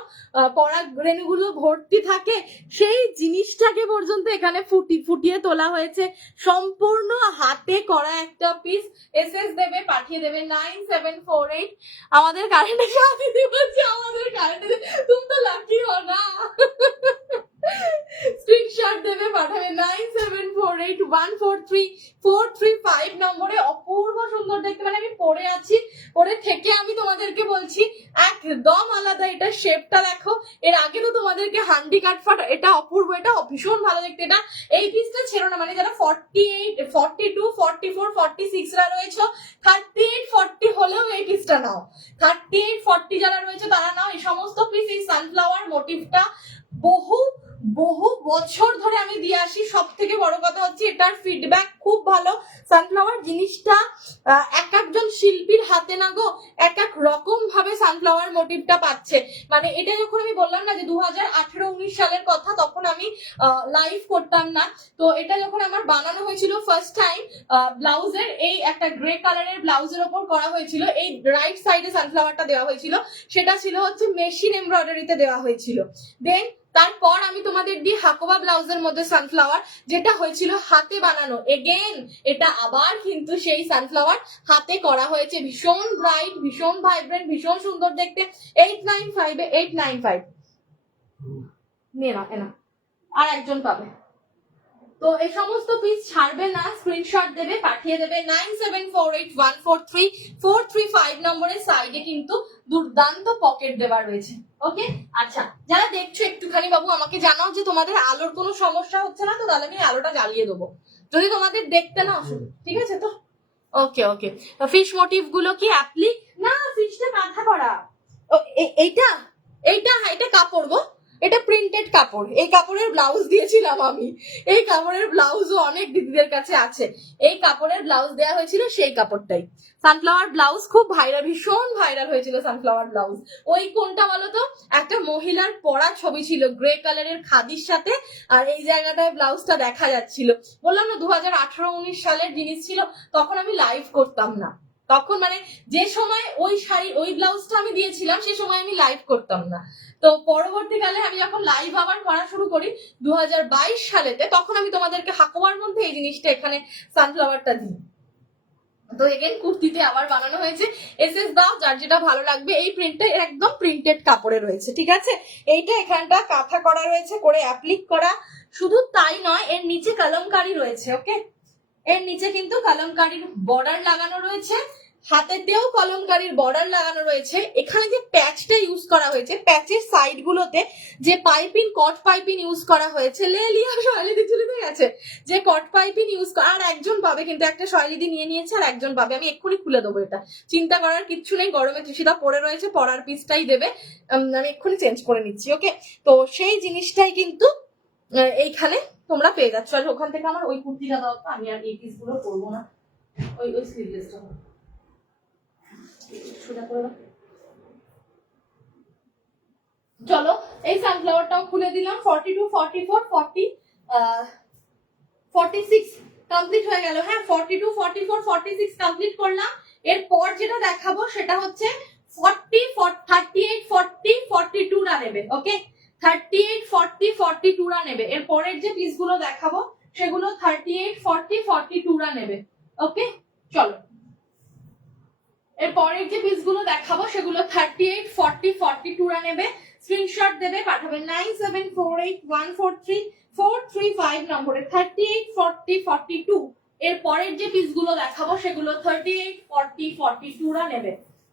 পরাগ রেণুগুলো ভর্তি থাকে, সেই জিনিসটাকে পর্যন্ত এখানে ফুটিয়ে তোলা হয়েছে, সম্পূর্ণ হাতে করা একটা পিস। এসএস দেবে পাঠিয়ে দেবে 9748। আমাদের কারেন্টে বলছে, আমাদের কারেন্টে, তুমি তো লাকি হো না। স্ক্রিনশট দেবে পাঠাবে 9748143435 নম্বরে। অপূর্ব সুন্দর দেখতে, মানে আমি পরে আছি, পরে থেকে আমি তোমাদেরকে বলছি একদম আলাদা। এটা শেপটা দেখো, এর আগে তো তোমাদেরকে হান্ডি কাটফাট, এটা অপূর্ব, এটা ভীষণ ভালো দেখতে। এটা এই পিসটা ছেড়ো না, মানে যারা 48, 42, 44, 46 রা রয়েছে, 38, 40 হলেও এই পিসটা নাও, 38, 40 যারা রয়েছে তারা নাও। এই সমস্ত পিস, এই সানফ্লাওয়ার মোটিভটা বহু বছর ধরে আমি দিয়ে আসি। সব থেকে বড় কথা হচ্ছে এটার ফিডব্যাক খুব ভালো। সানফ্লাওয়ার জিনিসটা এক একজন শিল্পীর হাতে না গো এক এক রকম ভাবে সানফ্লাওয়ার মোটিভটা পাচ্ছে। মানে এটা যখন আমি বললাম না যে 2018-19 সালের কথা, তখন আমি লাইভ করতাম না, তো এটা যখন আমার বানানো হয়েছিল ফার্স্ট টাইম, ব্লাউজের এই একটা গ্রে কালারের ব্লাউজের ওপর করা হয়েছিল, এই রাইট সাইডে সানফ্লাওয়ারটা দেওয়া হয়েছিল, সেটা ছিল হচ্ছে মেশিন এমব্রয়ডারিতে দেওয়া হয়েছিল। দেন তারপর আমি তোমাদের দিয়ে হাকোবা ব্লাউজের মধ্যে সানফ্লাওয়ার, যেটা হয়েছিল হাতে বানানো, এগেন এটা আবার কিন্তু সেই সানফ্লাওয়ার হাতে করা হয়েছে, ভীষণ ব্রাইট, ভীষণ ভাইব্রেন্ট, ভীষণ সুন্দর দেখতে। 895 895 না আর একজন পাবে। তো এই সমস্ত পিস ছাড়বে না, স্ক্রিনশট দেবে পাঠিয়ে দেবে 9748143435 নম্বরের সাইডে কিন্তু দুর্দান্ত পকেট দেওয়া রয়েছে। ওকে আচ্ছা, যারা দেখছো একটুখানি বাবু আমাকে জানাও যে তোমাদের আলোর কোনো সমস্যা হচ্ছে না তো, তাহলে আমি আলোটা জ্বালিয়ে দেবো, যদি তোমাদের দেখতে না অসুবিধা, ঠিক আছে তো? ওকে ওকে, ফিশ মোটিভ গুলো কি অ্যাপ্লিক না, ফিশটা কাঁথা করা, এইটা এইটা এটা কাপড় গো, এটা প্রিন্টেড কাপড়, এই কাপড়ের ব্লাউজ দিয়েছিলাম আমি, এই কাপড়ের ব্লাউজও অনেক দিদিদের কাছে আছে, এই কাপড়ের ব্লাউজ দেওয়া হয়েছিল, সেই কাপড়টাই সানফ্লাওয়ার ব্লাউজ, খুব ভাইরাল, ভীষণ ভাইরাল হয়েছিল সানফ্লাওয়ার ব্লাউজ। ওই কোনটা বলতো, একটা মহিলার পরা ছবি ছিল গ্রে কালারের খাদির সাথে, আর এই জায়গাটায় ব্লাউজটা দেখা যাচ্ছিল। বললাম না 2018-19 সালের জিনিস ছিল, তখন আমি লাইভ করতাম না, তখন মানে যে সময় ওই শাড়ি ওই ব্লাউজটা আমি দিয়েছিলাম সে সময় আমি লাইভ করতাম না। তো পরবর্তীকালে আমি যখন লাইভ আবার করা শুরু করি 2022 সালেতে, তখন আমি তোমাদেরকে হাকোয়ার মধ্যে এই জিনিসটা এখানে সানফ্লাওয়ারটা দিই। তো এগেন কুর্তিতে আবার বানানো হয়েছে, এসএস দাও যার যেটা ভালো লাগবে। এই প্রিন্টটা একদম প্রিন্টেড কাপড়ে রয়েছে, ঠিক আছে? এইটা এখানটা কাঁথা করা রয়েছে, করে অ্যাপ্লিক করা, শুধু তাই নয় এর নিচে কলমকারি রয়েছে। ওকে, এর নিচে কিন্তু কলমকারীর বর্ডার লাগানো রয়েছে, হাতেতেও কলমকারীর বর্ডার লাগানো রয়েছে। এখানে যে প্যাচটা ইউজ করা হয়েছে, প্যাচের সাইড গুলোতে যে পাইপিং, কট পাইপিং ইউজ করা হয়েছে, লেলিয়া শৈলীদি চলে গেছে, যে কট পাইপিং ইউজ করা, আর একজন পাবে কিন্তু, একটা শৈলীদি নিয়ে নিয়েছে আর একজন পাবে, আমি এক্ষুনি খুলে দেবো, এটা চিন্তা করার কিচ্ছু নেই, গরমে তৃষিতা পড়ে রয়েছে, পরার পিসটাই দেবে, আমি এক্ষুনি চেঞ্জ করে নিচ্ছি। ওকে, তো সেই জিনিসটাই কিন্তু এইখানে তোমরা পেয়ে যাচ্ছ। আর ওখান থেকে আমার ওই কুর্তিটা দাও তো, আমি আর এই পিস গুলো করবো না, ওই স্লিভলেসটা সোজা করে দাও। চলো এই সানফ্লাওয়ারটাও খুলে দিলাম। 42, 44, 40, 46 কমপ্লিট হয়ে গেল। হ্যাঁ, 42, 44, 46 কমপ্লিট করলাম। এরপর যেটা দেখাবো সেটা হচ্ছে 40, 38, 40, 42 রা নেবে। ওকে, 38, 40, 42 রা নেবে। এর পরের যে পিসগুলো দেখাবো সেগুলো 38, 40, 42 রা নেবে। ওকে, চলো এর পরের যে পিসগুলো দেখাবো সেগুলো 38, 40, 42 রা নেবে। স্ক্রিনশট দেবে, পাঠাবেন 9748143435 নম্বরে 38, 40, 42। এর পরের যে পিসগুলো দেখাবো সেগুলো 38, 40, 42 রা নেবে।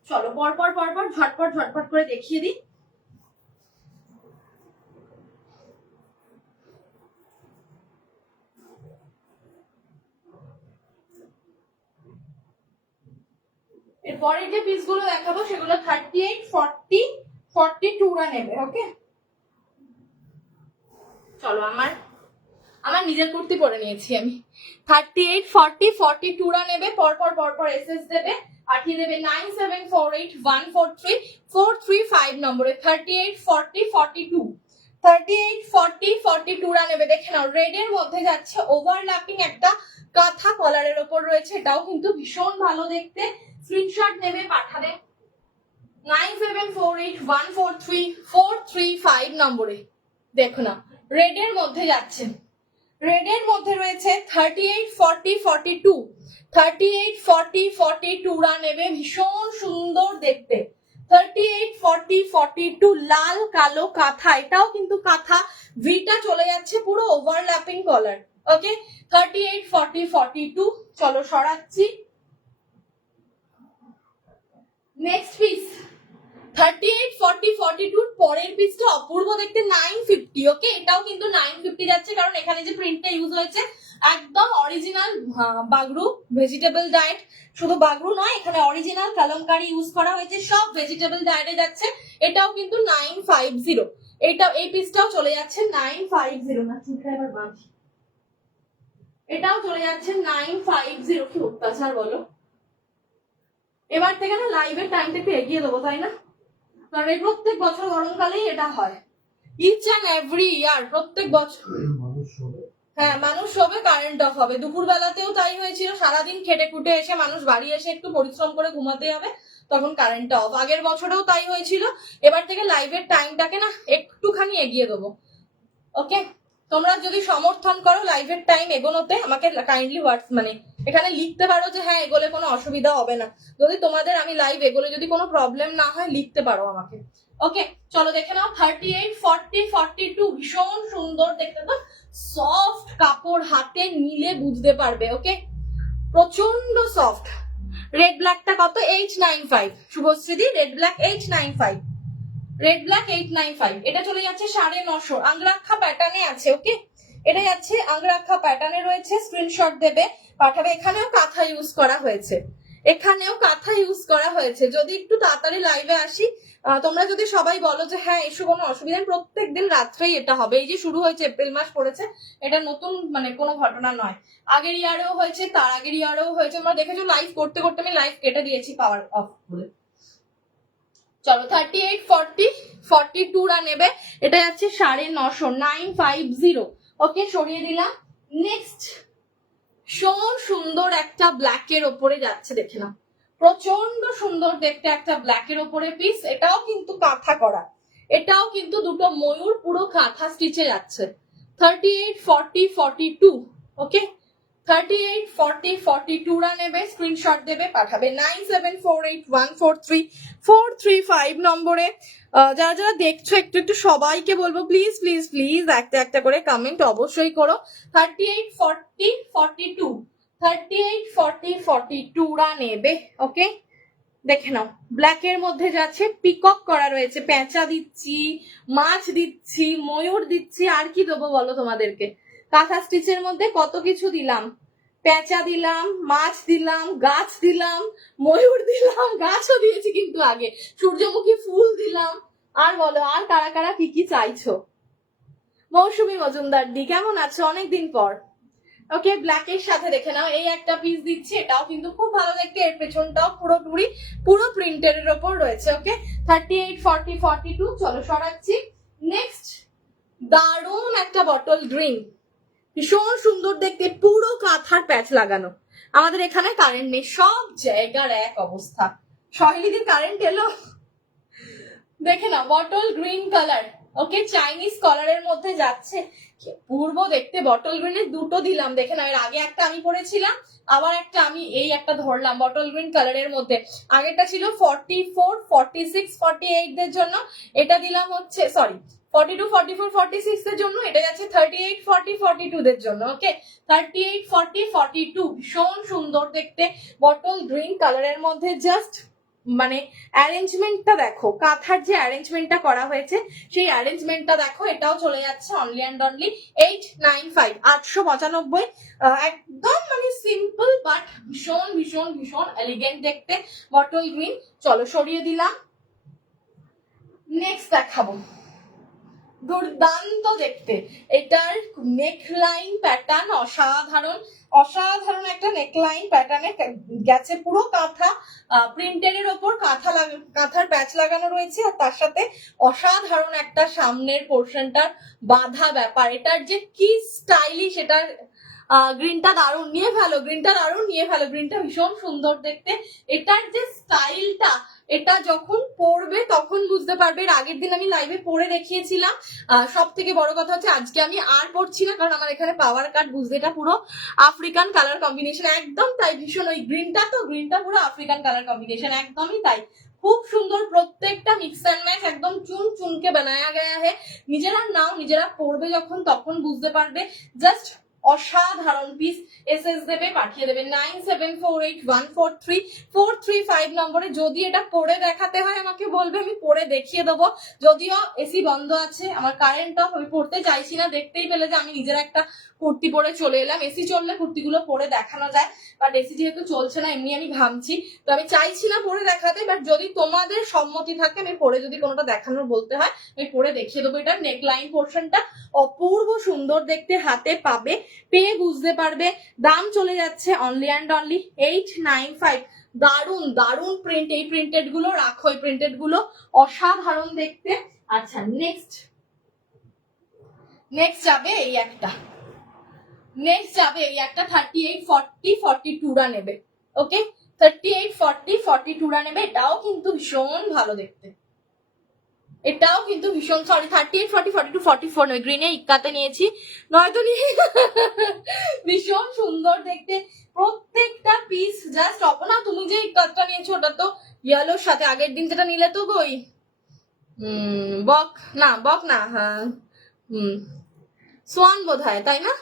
চলো পরপর ঝটপট করে দেখিয়ে দিই। এরপরের যে পিসগুলো দেখাবো সেগুলো 38, 40, 42 রা নেবে। ওকে, চলো আমার নিজের কুর্তি পরে নিয়েছি আমি। 38, 40, 42 রা নেবে। পরপর এসএস দেবে, পাঠিয়ে দেবে 9748143435 নম্বরে 38, 40, 42। 38, 40, 42 রা নেবে। দেখে নাও, রেড এর মধ্যে যাচ্ছে, ওভারল্যাপিং একটা কাঁথা কলারের ওপর রয়েছে, এটাও কিন্তু ভীষণ ভালো দেখতে। স্ক্রিনশট নেবে, পাঠাবে 9748143435 নম্বরে। দেখো না, রেড এর মধ্যে যাচ্ছে, রেড এর মধ্যে রয়েছে 38, 40, 42। 38, 40, 42 রা নেবে, ভীষণ সুন্দর দেখতে। 38, 40, 42 লাল কালো কাঁথা, এটাও কিন্তু কাঁথা, ভিটা চলে যাচ্ছে, পুরো ওভারল্যাপিং কলার। ওকে, 38, 40, 42। চলো সরাচ্ছি। নেক্সট পিস 38, 40, 42 পরের পিসটা অপূর্ব দেখতে, 950। ওকে, এটাও কিন্তু 950 যাচ্ছে, কারণ এখানে যে প্রিন্টটা ইউজ হয়েছে একদম অরিজিনাল বাগরু ভেজিটেবল ডায়েট। শুধু বাগরু নয়, এখানে অরিজিনাল কলমকারি ইউজ করা হয়েছে, সব ভেজিটেবল ডায়েটে যাচ্ছে। এটাও কিন্তু 950। এই পিসটাও চলে যাচ্ছে 950। না চুলটা এবার বাঁধি। এটাও চলে যাচ্ছে 950। কি অত্যাচার বলো, এবার থেকে না লাইভের টাইমটা একটু এগিয়ে দেবো, তাই না? কারণ এই প্রত্যেক বছর গরমকালেই এটা হয়, ইচ অ্যান্ড এভরি ইয়ার, প্রত্যেক বছর। হ্যাঁ, মানুষ শোবে, কারেন্ট অফ হবে। দুপুর বেলাতেও তাই হয়েছিল, সারাদিন খেটে খুটে এসে মানুষ বাড়ি এসে একটু পরিশ্রম করে ঘুমাতে হবে, তখন কারেন্টটা অফ। আগের বছরেও তাই হয়েছিল। এবার থেকে লাইভের টাইমটাকে না একটুখানি এগিয়ে দেবো। ওকে, তোমরা যদি সমর্থন করো লাইভের টাইম এগোনোতে, আমাকে কাইন্ডলি মানে এখানে লিখতে পারো যে হ্যাঁ এগোলে কোনো অসুবিধা হবে না। যদি তোমাদের আমি লাইভ এগোলে যদি কোনো প্রবলেম না হয়, লিখতে পারো আমাকে। ওকে, চলো দেখে নাও 38, 40, 42 ভীষণ সুন্দর দেখতে, তো সফট কাপড়, হাতে নিলে বুঝতে পারবে। ওকে, প্রচন্ড সফট। রেড ব্ল্যাকটা কত? 895। শুভশ্রীদি, রেড ব্ল্যাক 895। Red black 895। এটা চলে যাচ্ছে 950 আংরাক্ষা প্যাটার্নে আছে। ওকে, এটা যাচ্ছে আংরাক্ষা প্যাটার্নে রয়েছে। স্ক্রিনশট দেবে, পাঠাবে। এখানেও কাঁথা ইউজ করা হয়েছে, এখানেও কাঁথা ইউজ করা হয়েছে। যদি একটু তাড়াতাড়ি লাইভে আসি, তোমরা যদি সবাই বলো যে হ্যাঁ এসো, কোনো অসুবিধা নেই, প্রত্যেকদিন রাত্রেই এটা হবে। এই যে শুরু হয়েছে, এপ্রিল মাস পড়েছে, এটা নতুন মানে কোনো ঘটনা নয়। আগের ইয়ারেও হয়েছে, তার আগের ইয়ারেও হয়েছে। তোমরা দেখেছো লাইভ করতে করতে আমি লাইভ কেটে দিয়েছি পাওয়ার অফ বলে। চলো 38, 40, 42 রা নেবে। এটা যাচ্ছে 950, 950। ওকে, সরিয়ে দিলাম। নেক্সট ভীষণ সুন্দর একটা ব্ল্যাকের ওপরে যাচ্ছে, দেখে না, প্রচন্ড সুন্দর দেখতে একটা ব্ল্যাকের ওপরে পিস। এটাও কিন্তু কাঁথা করা, এটাও কিন্তু দুটো ময়ূর পুরো কাঁথা স্টিচে যাচ্ছে। 38, 40, 42। ওকে, 38, 40, 42 রা নেবে। স্ক্রিনশট দেবে, পাঠাবে 9748143435 নম্বরে। যারা যারা দেখছো একটু সবাইকে বলবো প্লিজ একটা করে কমেন্ট অবশ্যই করো। 38, 40, 42। 38, 40, 42 নেবে। ওকে, দেখে নাও, ব্ল্যাকের মধ্যে যাচ্ছে, পিকক করা রয়েছে, পেঁচা দিচ্ছি, মাছ দিচ্ছি, ময়ূর দিচ্ছি, আর কি দেবো বলো তোমাদেরকে? কাঁথা স্টিচের মধ্যে কত কিছু দিলাম, পেঁচা দিলাম, মাছ দিলাম, গাছ দিলাম, ময়ূর দিলাম, গাছও দিয়েছি কিন্তু আগে, সূর্যমুখী ফুল দিলাম। আর বলো, আর কারা কারা কি কি চাইছো? মৌসুমী মজুমদার দি কেমন আছো, অনেকদিন পর। ওকে, ব্ল্যাকের সাথে দেখে নাও, এই একটা পিস দিচ্ছি, এটাও কিন্তু খুব ভালো দেখতে, এর পেছনটাও পুরো প্রিন্টের ওপর রয়েছে। ওকে, 38, 40, 42, চলো সরাচ্ছি। নেক্সট দারুণ একটা বটল গ্রিন, ভীষণ সুন্দর দেখতে, পুরো কাঁথার প্যাচ লাগানো। আমাদের এখানে কারেন্ট নেই, সব জায়গার এক অবস্থা। সহেলিদির কারেন্ট এলো, দেখে না, বটল গ্রিন কালার। ওকে, চাইনিজ কালারের মধ্যে যাচ্ছে, পূর্ব দেখতে। বটল গ্রিনের দুটো দিলাম, দেখে না, এর আগে একটা আমি পরেছিলাম, আবার একটা আমি এই একটা ধরলাম বটল গ্রিন কালারের মধ্যে। আগেরটা ছিল 44, 46, 48 দের জন্য, এটা দিলাম হচ্ছে সরি 42, 44, 46 এর জন্য, এটা যাচ্ছে 38, 40, 42 দের জন্য। ওকে, 38, 40, 42 ভীষণ সুন্দর দেখতে, বটল গ্রিন কালারের মধ্যে। জাস্ট মানে অ্যারেঞ্জমেন্টটা দেখো, কাঁথার যে অ্যারেঞ্জমেন্টটা করা হয়েছে সেই অ্যারেঞ্জমেন্টটা দেখো। এটাও চলে যাচ্ছে অনলি অ্যান্ড অনলি 895, 895। একদম মানে সিম্পল বাট ভীষণ ভীষণ ভীষণ এলিগেন্ট দেখতে, বটল গ্রিন। চলো সরিয়ে দিলাম। নেক্সট দেখাবো, দুর্দান্ত দেখতে, এটার নেকলাইন প্যাটার্ন অসাধারণ, অসাধারণ একটা নেকলাইন প্যাটার্নে গেছে, পুরো কাঁথা প্রিন্টের ওপর কাঁথার প্যাচ লাগানো রয়েছে, আর তার সাথে অসাধারণ একটা সামনের পোর্শনটার বাঁধা ব্যাপার। এটার যে কি স্টাইলিশ, এটার গ্রিনটা দারুণ, নিয়ে ফেলো গ্রিনটা, দারুণ নিয়ে ফেলো গ্রিনটা, ভীষণ সুন্দর দেখতে। এটার যে স্টাইলটা, এটা যখন পরবে তখন বুঝতে পারবে। এর আগের দিন আমি লাইভে পরে দেখিয়েছিলাম। সব থেকে বড় কথা হচ্ছে আজকে আমি আর পরছি না, কারণ আমার এখানে পাওয়ার কার্ড, বুঝতে, এটা পুরো আফ্রিকান কালার কম্বিনেশন, একদম তাই, ভীষণ ওই গ্রিনটা, তো গ্রিনটা পুরো আফ্রিকান কালার কম্বিনেশন, একদমই তাই, খুব সুন্দর। প্রত্যেকটা মিক্স অ্যান্ড ম্যাচ একদম চুন চুনকে বানায়া গয়া है। নিজেরা নাও, নিজেরা পরবে যখন তখন বুঝতে পারবে। জাস্ট অসাধারণ পিস। এসএস দেবে, পাঠিয়ে দেবে 9748143435 নম্বরে। যদি এটা পরে দেখাতে হয় আমাকে বলবে, আমি পরে দেখিয়ে দেবো। যদিও এসি বন্ধ আছে, আমার কারেন্ট অফ, আমি পড়তে চাইছি না। দেখতেই পেলে যে আমি নিজের একটা কুর্তি পরে চলে এলাম। এসি চললে কুর্তিগুলো পরে দেখানো যায়, বাট এসি যেহেতু চলছে না, এমনি আমি ঘামছি, তো আমি চাইছি না পরে দেখাতে। বাট যদি তোমাদের সম্মতি থাকে, আমি পরে যদি কোনোটা দেখানোর বলতে হয়, আমি পরে দেখিয়ে দেবো। এটা নেকলাইন পোর্শনটা অপূর্ব সুন্দর দেখতে, হাতে পাবে, পেয়ে বুঝতে পারবে। দাম চলে যাচ্ছে অনলি অ্যান্ড অনলি 895। দারুণ দারুণ প্রিন্ট, এই প্রিন্টেড গুলো রাখো, এই প্রিন্টেড গুলো অসাধারণ দেখতে। আচ্ছা, নেক্সট যাবে এই একটা, 38, 40, 42 নেবে। ওকে, 38, 40, 42 নেবে। এটাও কিন্তু ভীষণ ভালো দেখতে, এটাও কিন্তু ভীষণ, সরি 38, 40, 42, 44 নয়, গ্রিনে ইক্কাতে নিয়েছি, নয়তো নিয়ে ভীষণ সুন্দর দেখতে প্রত্যেকটা পিস। জাস্ট অপনা, তুমি যে ইক্কাতটা নিয়েছো ওটা তো ইয়েলোর সাথে, আগের দিন যেটা নিলে তো গই বক না, হ্যাঁ সোয়ান বোধ হয়, তাই না?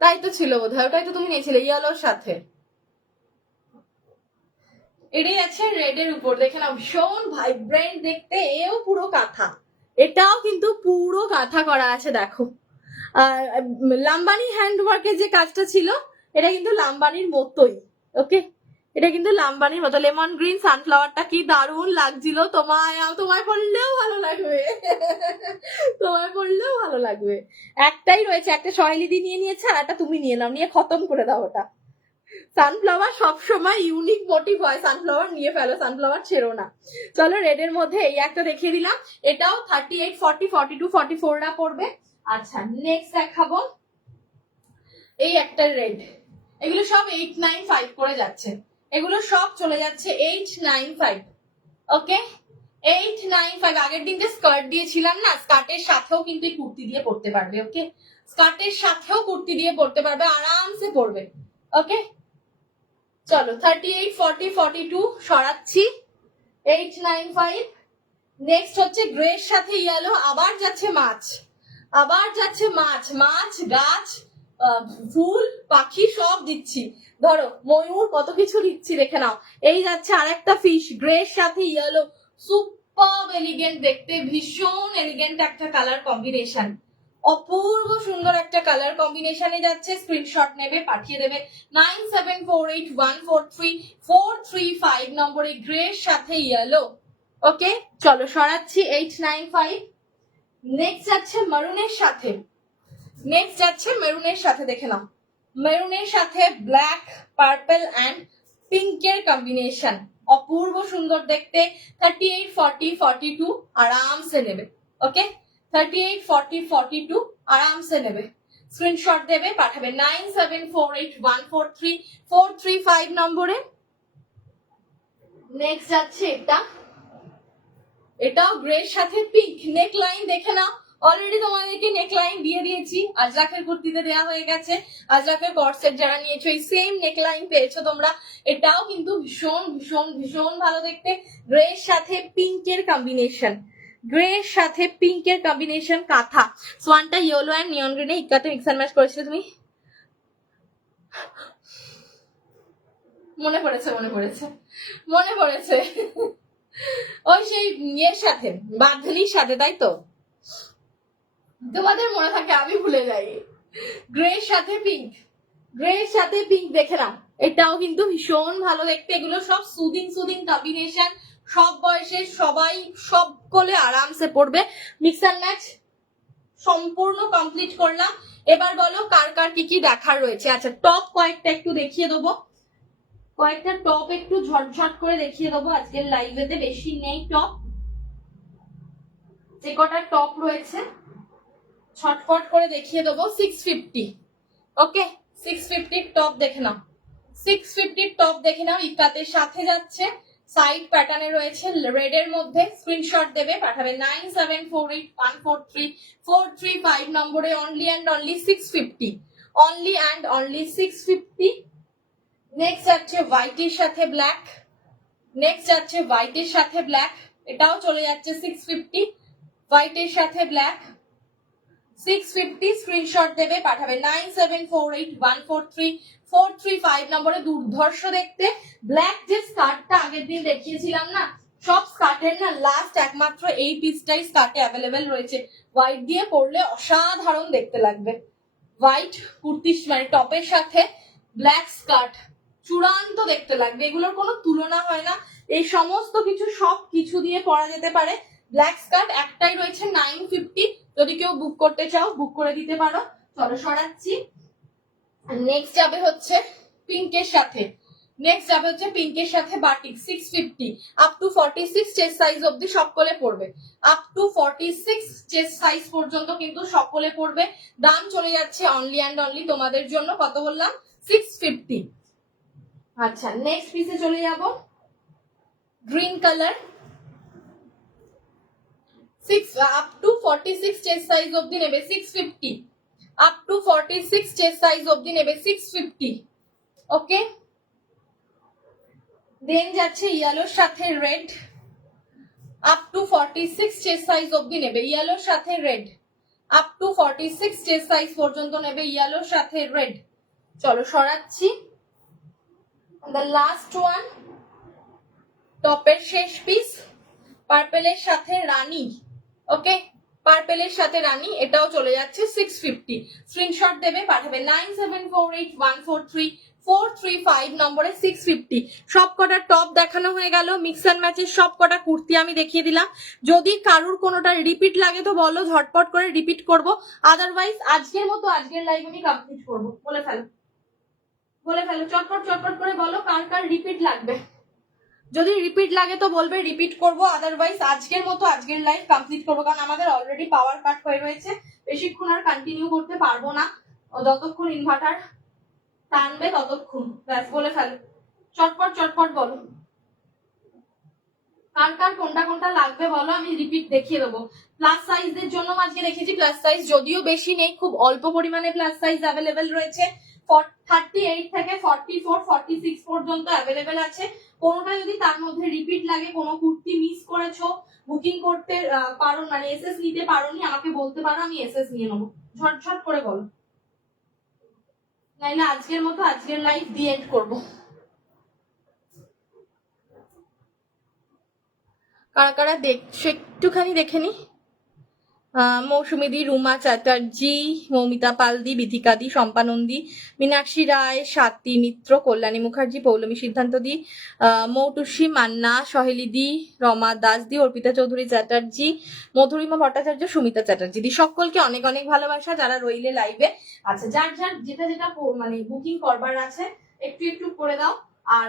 তাই তো ছিল বোধ হয়, ওটাই তো তুমি নিয়েছিলে ইয়েলোর সাথে। এটাই আছে রেড এর উপর, দেখে না, ভীষণ ভাইব্রেন্ট দেখতে। এও পুরো কাঁথা, এটাও কিন্তু পুরো কাঁথা করা আছে, দেখো। আর লাম্বানি হ্যান্ডওয়ার্কের যে কাজটা ছিল, এটা কিন্তু লাম্বানির মতোই। ওকে, এটা কিন্তু লাম্বানির মতো। লেমন গ্রিন সানফ্লাওয়ারটা কি দারুণ লাগছিল, তোমায় পড়লেও ভালো লাগবে, তোমায় পড়লেও ভালো লাগবে। একটাই রয়েছে, একটা সহেলিদি নিয়ে নিয়েছে, আর একটা তুমি নিয়ে নাও, নিয়ে খতম করে দাও ওটা। সানফ্লাওয়ার সবসময় ইউনিক মোটিভ হয়, সানফ্লাওয়ার নিয়ে ফেলো, সানফ্লাওয়ার ছেড়ো না। চলো, রেড এর মধ্যে এই একটা দেখিয়ে দিলাম, এটাও 38, 40, 42, 44 না পড়বে। আচ্ছা, নেক্সট দেখাবো এই একটা রেড। এগুলো সব 895 করে যাচ্ছে, এগুলো সব চলে যাচ্ছে 895। ওকে, 895। আগের দিন যে স্কার্ট দিয়েছিলাম না, স্কার্টের সাথেও কিন্তু এই কুর্তি দিয়ে পরতে পারবে। ওকে, স্কার্টের সাথেও কুর্তি দিয়ে পরতে পারবে, আরামসে পরবে। ওকে, চলো 38, 40, 42 সরাচ্ছি, 895। নেক্সট হচ্ছে গ্রের সাথে ইয়েলো, আবার যাচ্ছে মাছ, গাছ। ফুল পাখি সব দিচ্ছি, ধরো ময়ূর কত কিছু দিচ্ছি, দেখে নাও। এই যাচ্ছে আরেকটা ফিশ গ্রের সাথে ইয়েলো, সুপার এলিগেন্ট দেখতে, ভীষণ এলিগেন্ট একটা কালার কম্বিনেশন, অপূর্ব সুন্দর একটা কালার কম্বিনেশনে যাচ্ছে। স্ক্রিনশট নেবে, পাঠিয়ে দেবে 9748143435 নম্বরে, গ্রের সাথে ইয়েলো। ওকে, চলো সরাচ্ছি 895। নেক্সট যাচ্ছে মেরুনের সাথে, নেক্সট যাচ্ছে মেরুনের সাথে, দেখে নাও মেরুনের সাথে ব্ল্যাক, পার্পল অ্যান্ড পিঙ্কের কম্বিনেশন, অপূর্ব সুন্দর দেখতে। 38, 40, 42 আরামসে নেবে। ওকে, 38, 40, 42 আরামসে নেবে। স্ক্রিনশট দেবে, পাঠাবে 9748143435 নম্বরে। নেক্সট যাচ্ছে এটা, এটাও গ্রের সাথে পিঙ্ক, নেক লাইন দেখে নাও। অলরেডি তোমাদেরকে নেক লাইন দিয়ে দিয়েছি, আজরাকের কুর্তিতে দেওয়া হয়ে গেছে। আজরাকের কর্সেট যারা নিয়েছো এই সেম নেক লাইন পেয়েছো তোমরা। এটাও কিন্তু ভীষণ ভীষণ ভীষণ ভালো দেখতে, গ্রের সাথে পিঙ্কের কম্বিনেশন, গ্রের সাথে পিঙ্কের কম্বিনেশন, কাঁথা। সোয়ানটা ইয়েলো অ্যান্ড নিয়ন গ্রিনে ইক্কাতে মিক্স অ্যান্ড ম্যাচ করেছিলে তুমি, মনে পড়েছে মনে পড়েছে মনে পড়েছে ওই সেই ইয়ের সাথে, বাঁধনির সাথে, তাই তো? তোমাদের মনে থাকে, আমি ভুলে যাই। গ্রের সাথে পিঙ্ক, গ্রের সাথে পিঙ্ক দেখে নাও, এটাও কিন্তু ভীষণ ভালো দেখতে। এগুলো সব সুদিং সুদিং কম্বিনেশন, সব বয়সের সবাই সকলে আরামসে পড়বে। মিক্স অ্যান্ড ম্যাচ সম্পূর্ণ কমপ্লিট করলাম। এবার বলো কার কার কি কি দেখার রয়েছে। আচ্ছা, টপ কয়েকটা একটু দেখিয়ে দেবো, কয়েকটা টপ একটু ঝটঝট করে দেখিয়ে দেবো। আজকের লাইভেতে বেশি নেই টপ, যে কটা টপ রয়েছে ছটফট করে দেখিয়ে দেবো। 650, ওকে 650 টপ দেখে নাও, 650 টপ দেখে নাও, ইকাতের সাথে যাচ্ছে, সাইড প্যাটার্নে রয়েছে রেড এর মধ্যে। স্ক্রিনশট দেবে, পাঠাবে 9748143435 নম্বরে। Only and only 650, only and only 650। Next যাচ্ছে হোয়াইটের সাথে ব্ল্যাক, নেক্সট যাচ্ছে হোয়াইটের সাথে ব্ল্যাক, এটাও চলে যাচ্ছে 650, হোয়াইটের সাথে ব্ল্যাক 650। স্ক্রিনশট দেবে, পাঠাবে 9748143435 নম্বরে। দুর্ধর্ষ দেখতে ব্ল্যাক যে স্কার্টটা আগের দিন দেখিয়েছিলাম না, সব স্কার্টের না লাস্ট একমাত্র এই পিসটাই স্কার্টে অ্যাভেলেবেল রয়েছে। হোয়াইট দিয়ে পরলে অসাধারণ দেখতে লাগবে। হোয়াইট কুর্তি মানে টপের সাথে ব্ল্যাক স্কার্ট চূড়ান্ত দেখতে লাগবে, এগুলোর কোনো তুলনা হয় না। এই সমস্ত কিছু সব কিছু দিয়ে পরা যেতে পারে। ব্ল্যাক স্কার্ট একটাই রয়েছে 950, যদি কেউ বুক করতে চাও বুক করে দিতে পারো। চলো সরাচ্ছি। নেক্সট যাবে হচ্ছে পিঙ্কের সাথে, নেক্সট যাবে হচ্ছে পিঙ্কের সাথে batik 650, up to 46 chest size অবধি সকলে পড়বে, আপ টু 46 চেস্ট সাইজ পর্যন্ত কিন্তু সকলে পড়বে। দাম চলে যাচ্ছে অনলি অ্যান্ড অনলি তোমাদের জন্য, কত বললাম 650। আচ্ছা, নেক্সট পিসে চলে যাব, green colour, 6 up to 46 chest size অবধি নেবে 650, আপ টু 46 চেস্ট সাইজ অবধি নেবে 650। ওকে, দেন যাচ্ছে ইয়েলোর সাথে red, up to 46 chest size অবধি নেবে ইয়েলোর সাথে red, up to 46 chest size পর্যন্ত নেবে ইয়েলোর সাথে রেড। চলো সরাচ্ছি। দ্য লাস্ট ওয়ান, টপের শেষ পিস, পার্পেলের সাথে রানী। ওকে, পার্পেলের সাথে রানী, এটাও চলে যাচ্ছে 650। স্ক্রিনশট দেবে, পাঠাবে 9748143435 নম্বরে 650। সব কটা টপ দেখানো হয়ে গেল, মিক্স অ্যান্ড ম্যাচের সব কটা কুর্তি আমি দেখিয়ে দিলাম। যদি কারুর কোনোটা রিপিট লাগে তো বলো, ঝটপট করে রিপিট করব, আদারওয়াইজ আজকের মতো আজকের লাইভ আমি কমপ্লিট করবো। বলে ফেলো, বলে ফেলো, চটপট চটপট করে বলো কার কার রিপিট লাগবে। যদি রিপিট লাগে তো বলবে, রিপিট করব, আদারওয়াইজ আজকের মতো আজকের লাইভ কমপ্লিট করবো, কারণ আমাদের অলরেডি পাওয়ার কাট হয়ে রয়েছে, বেশিক্ষণ আর কন্টিনিউ করতে পারবো না, যতক্ষণ ইনভার্টার টানবে ততক্ষণ। ব্যাস, বলে ফেলো, চটপট চটপট বলো কার কার কোনটা কোনটা লাগবে বলো, আমি রিপিট দেখিয়ে দেবো। প্লাস সাইজদের জন্য আজকে দেখেছি প্লাস সাইজ, যদিও বেশি নেই, খুব অল্প পরিমাণে প্লাস সাইজ অ্যাভেলেবেল রয়েছে। 38 থেকে 44, 46 পর্যন্ত অ্যাভেলেবেল আছে। কোনোটা যদি তার মধ্যে রিপিট লাগে, কোনো কুর্তি মিস করেছো, বুকিং করতে পারো, মানে এসএস নিতে পারোনি, আমাকে বলতে পারো, আমি এসএস নিয়ে নেবো। ঝটঝট করে বলো। নাইলে আজকের মতো আজকের লাইভ দিয়ে এন্ড করবো। কারা কারা দেখছো একটুখানি দেখে নি। মৌসুমীদি, রুমা চ্যাটার্জি, মৌমিতা পালদি, বিধিকাদি, শম্পানন্দী, মীনাক্ষী রায়, স্বাতী মিত্র, কল্যাণী মুখার্জি, পৌলমী সিদ্ধান্ত দি, মৌটুসী মান্না, সহেলিদি, রমা দাস দি, অর্পিতা চৌধুরী চ্যাটার্জি, মধুরিমা ভট্টাচার্য, সুমিতা চ্যাটার্জি দি, সকলকে অনেক অনেক ভালোবাসা যারা রইলে লাইভে। আচ্ছা, যার যার যেটা যেটা মানে বুকিং করবার আছে একটু একটু করে দাও। আর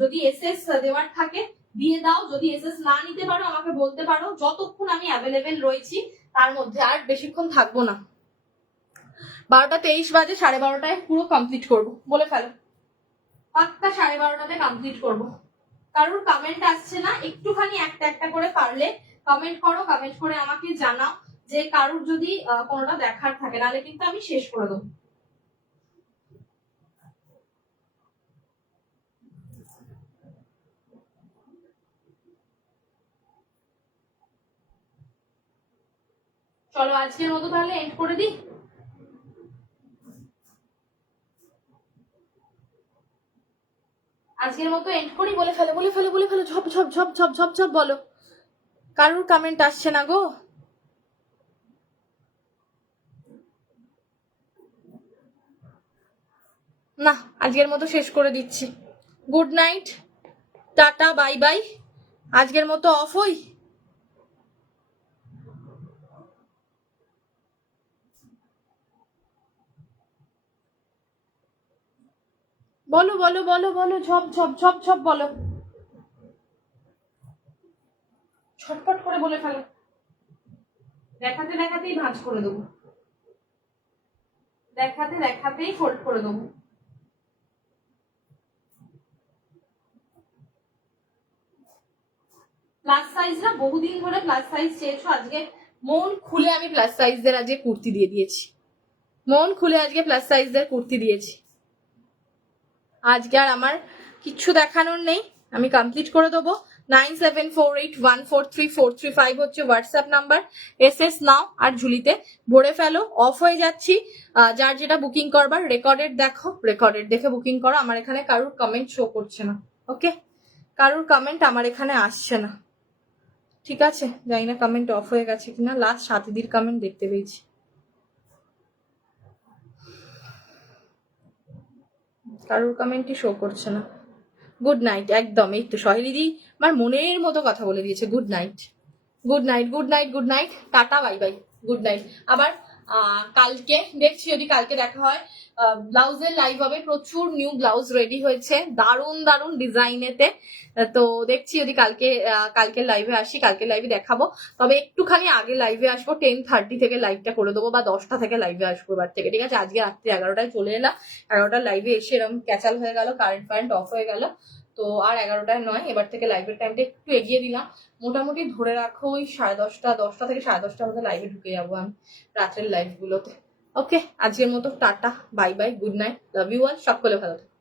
যদি এসএস দেওয়ার থাকে দিয়ে দাও, যদি এসএস না নিতে পারো আমাকে বলতে পারো, যতক্ষণ আমি অ্যাভেলেবেল রয়েছি তার মধ্যে। আর বেশিক্ষণ থাকবো না, 12:23 বাজে, 12:30টায় পুরো কমপ্লিট করবো, বলে ফেলো পাক্কা 12:30টাতে কমপ্লিট করবো। কারোর কমেন্ট আসছে না, একটুখানি একটা একটা করে পারলে কমেন্ট করো, কমেন্ট করে আমাকে জানাও যে কারোর যদি কোনোটা দেখার থাকে, নাহলে কিন্তু আমি শেষ করে দেবো। চলো আজকের মতো তাহলে এন্ড করে দিই। আজকের মতো এন্ড করি, বলে ফেলো বলে ফেলো বলে ফেলো, ঝপ ঝপ ঝপ ঝপ ঝপ ঝপ বলো। কারোর কমেন্ট আসছে না গো। না, আজকের মতো শেষ করে দিচ্ছি। Good night, tata, bye by. আজকের মতো অফ হই। বলো বলো বলো বলো, ঝপ ঝপ ঝপ ঝপ বলো, ছটপট করে বলে ফেলো। দেখাতে দেখাতেই ভাঁজ করে দেবো, দেখাতে দেখাতেই ফোল্ড করে দেবো। প্লাস সাইজ না, বহুদিন ধরে প্লাস সাইজ চেয়েছো, আজকে মন খুলে আমি প্লাস সাইজদের আজকে কুর্তি দিয়ে দিয়েছি, মন খুলে আজকে প্লাস সাইজদের কুর্তি দিয়েছি। আজকে আর আমার কিচ্ছু দেখানোর নেই, আমি কমপ্লিট করে দেবো। 9748143435 হচ্ছে হোয়াটসঅ্যাপ নাম্বার, এসএস নাও আর ঝুলিতে ভরে ফেলো। অফ হয়ে যাচ্ছি, যার যেটা বুকিং করবার রেকর্ডেড দেখো, রেকর্ডেড দেখে বুকিং করো। আমার এখানে কারোর কমেন্ট শো করছে না, ওকে, কারোর কমেন্ট আমার এখানে আসছে না, ঠিক আছে। জানি না কমেন্ট অফ হয়ে গেছে কিনা, লাস্ট সাথীদির কমেন্ট দেখতে পেয়েছি, কারোর কমেন্টই শো করছে না। গুড নাইট, একদম এই তো সহেলিদি আমার মনের মতো কথা বলে দিয়েছে। Good night, good night, good night, good night, tata, bye bye, good night. আবার কালকে দেখছি যদি কালকে দেখা হয়। ব্লাউজের লাইভ হবে, প্রচুর নিউ ব্লাউজ রেডি হয়েছে দারুণ দারুণ ডিজাইনেতে। তো দেখছি যদি কালকে লাইভে আসি, কালকে লাইভে দেখাবো। তবে একটুখানি আগে লাইভে আসবো, 10:30 থেকে লাইভটা করে দেবো, বা 10টা থেকে লাইভে আসবো এবার থেকে, ঠিক আছে। আজকে রাত্রি 11টায় চলে এলাম, 11টার লাইভে এসে এরকম ক্যাচাল হয়ে গেল, কারেন্ট অফ হয়ে গেল। তো আর 11টায় নয়, এবার থেকে লাইভের টাইমটা একটু এগিয়ে দিলাম। মোটামুটি ধরে রাখো ওই 10:30, 10টা থেকে 10:30টার মধ্যে লাইভে ঢুকে যাবো আমি রাত্রের লাইভ গুলোতে। ওকে, আজকের মতো ta-ta, bye bye, good night, love you all, সকলে ভালো থাকো।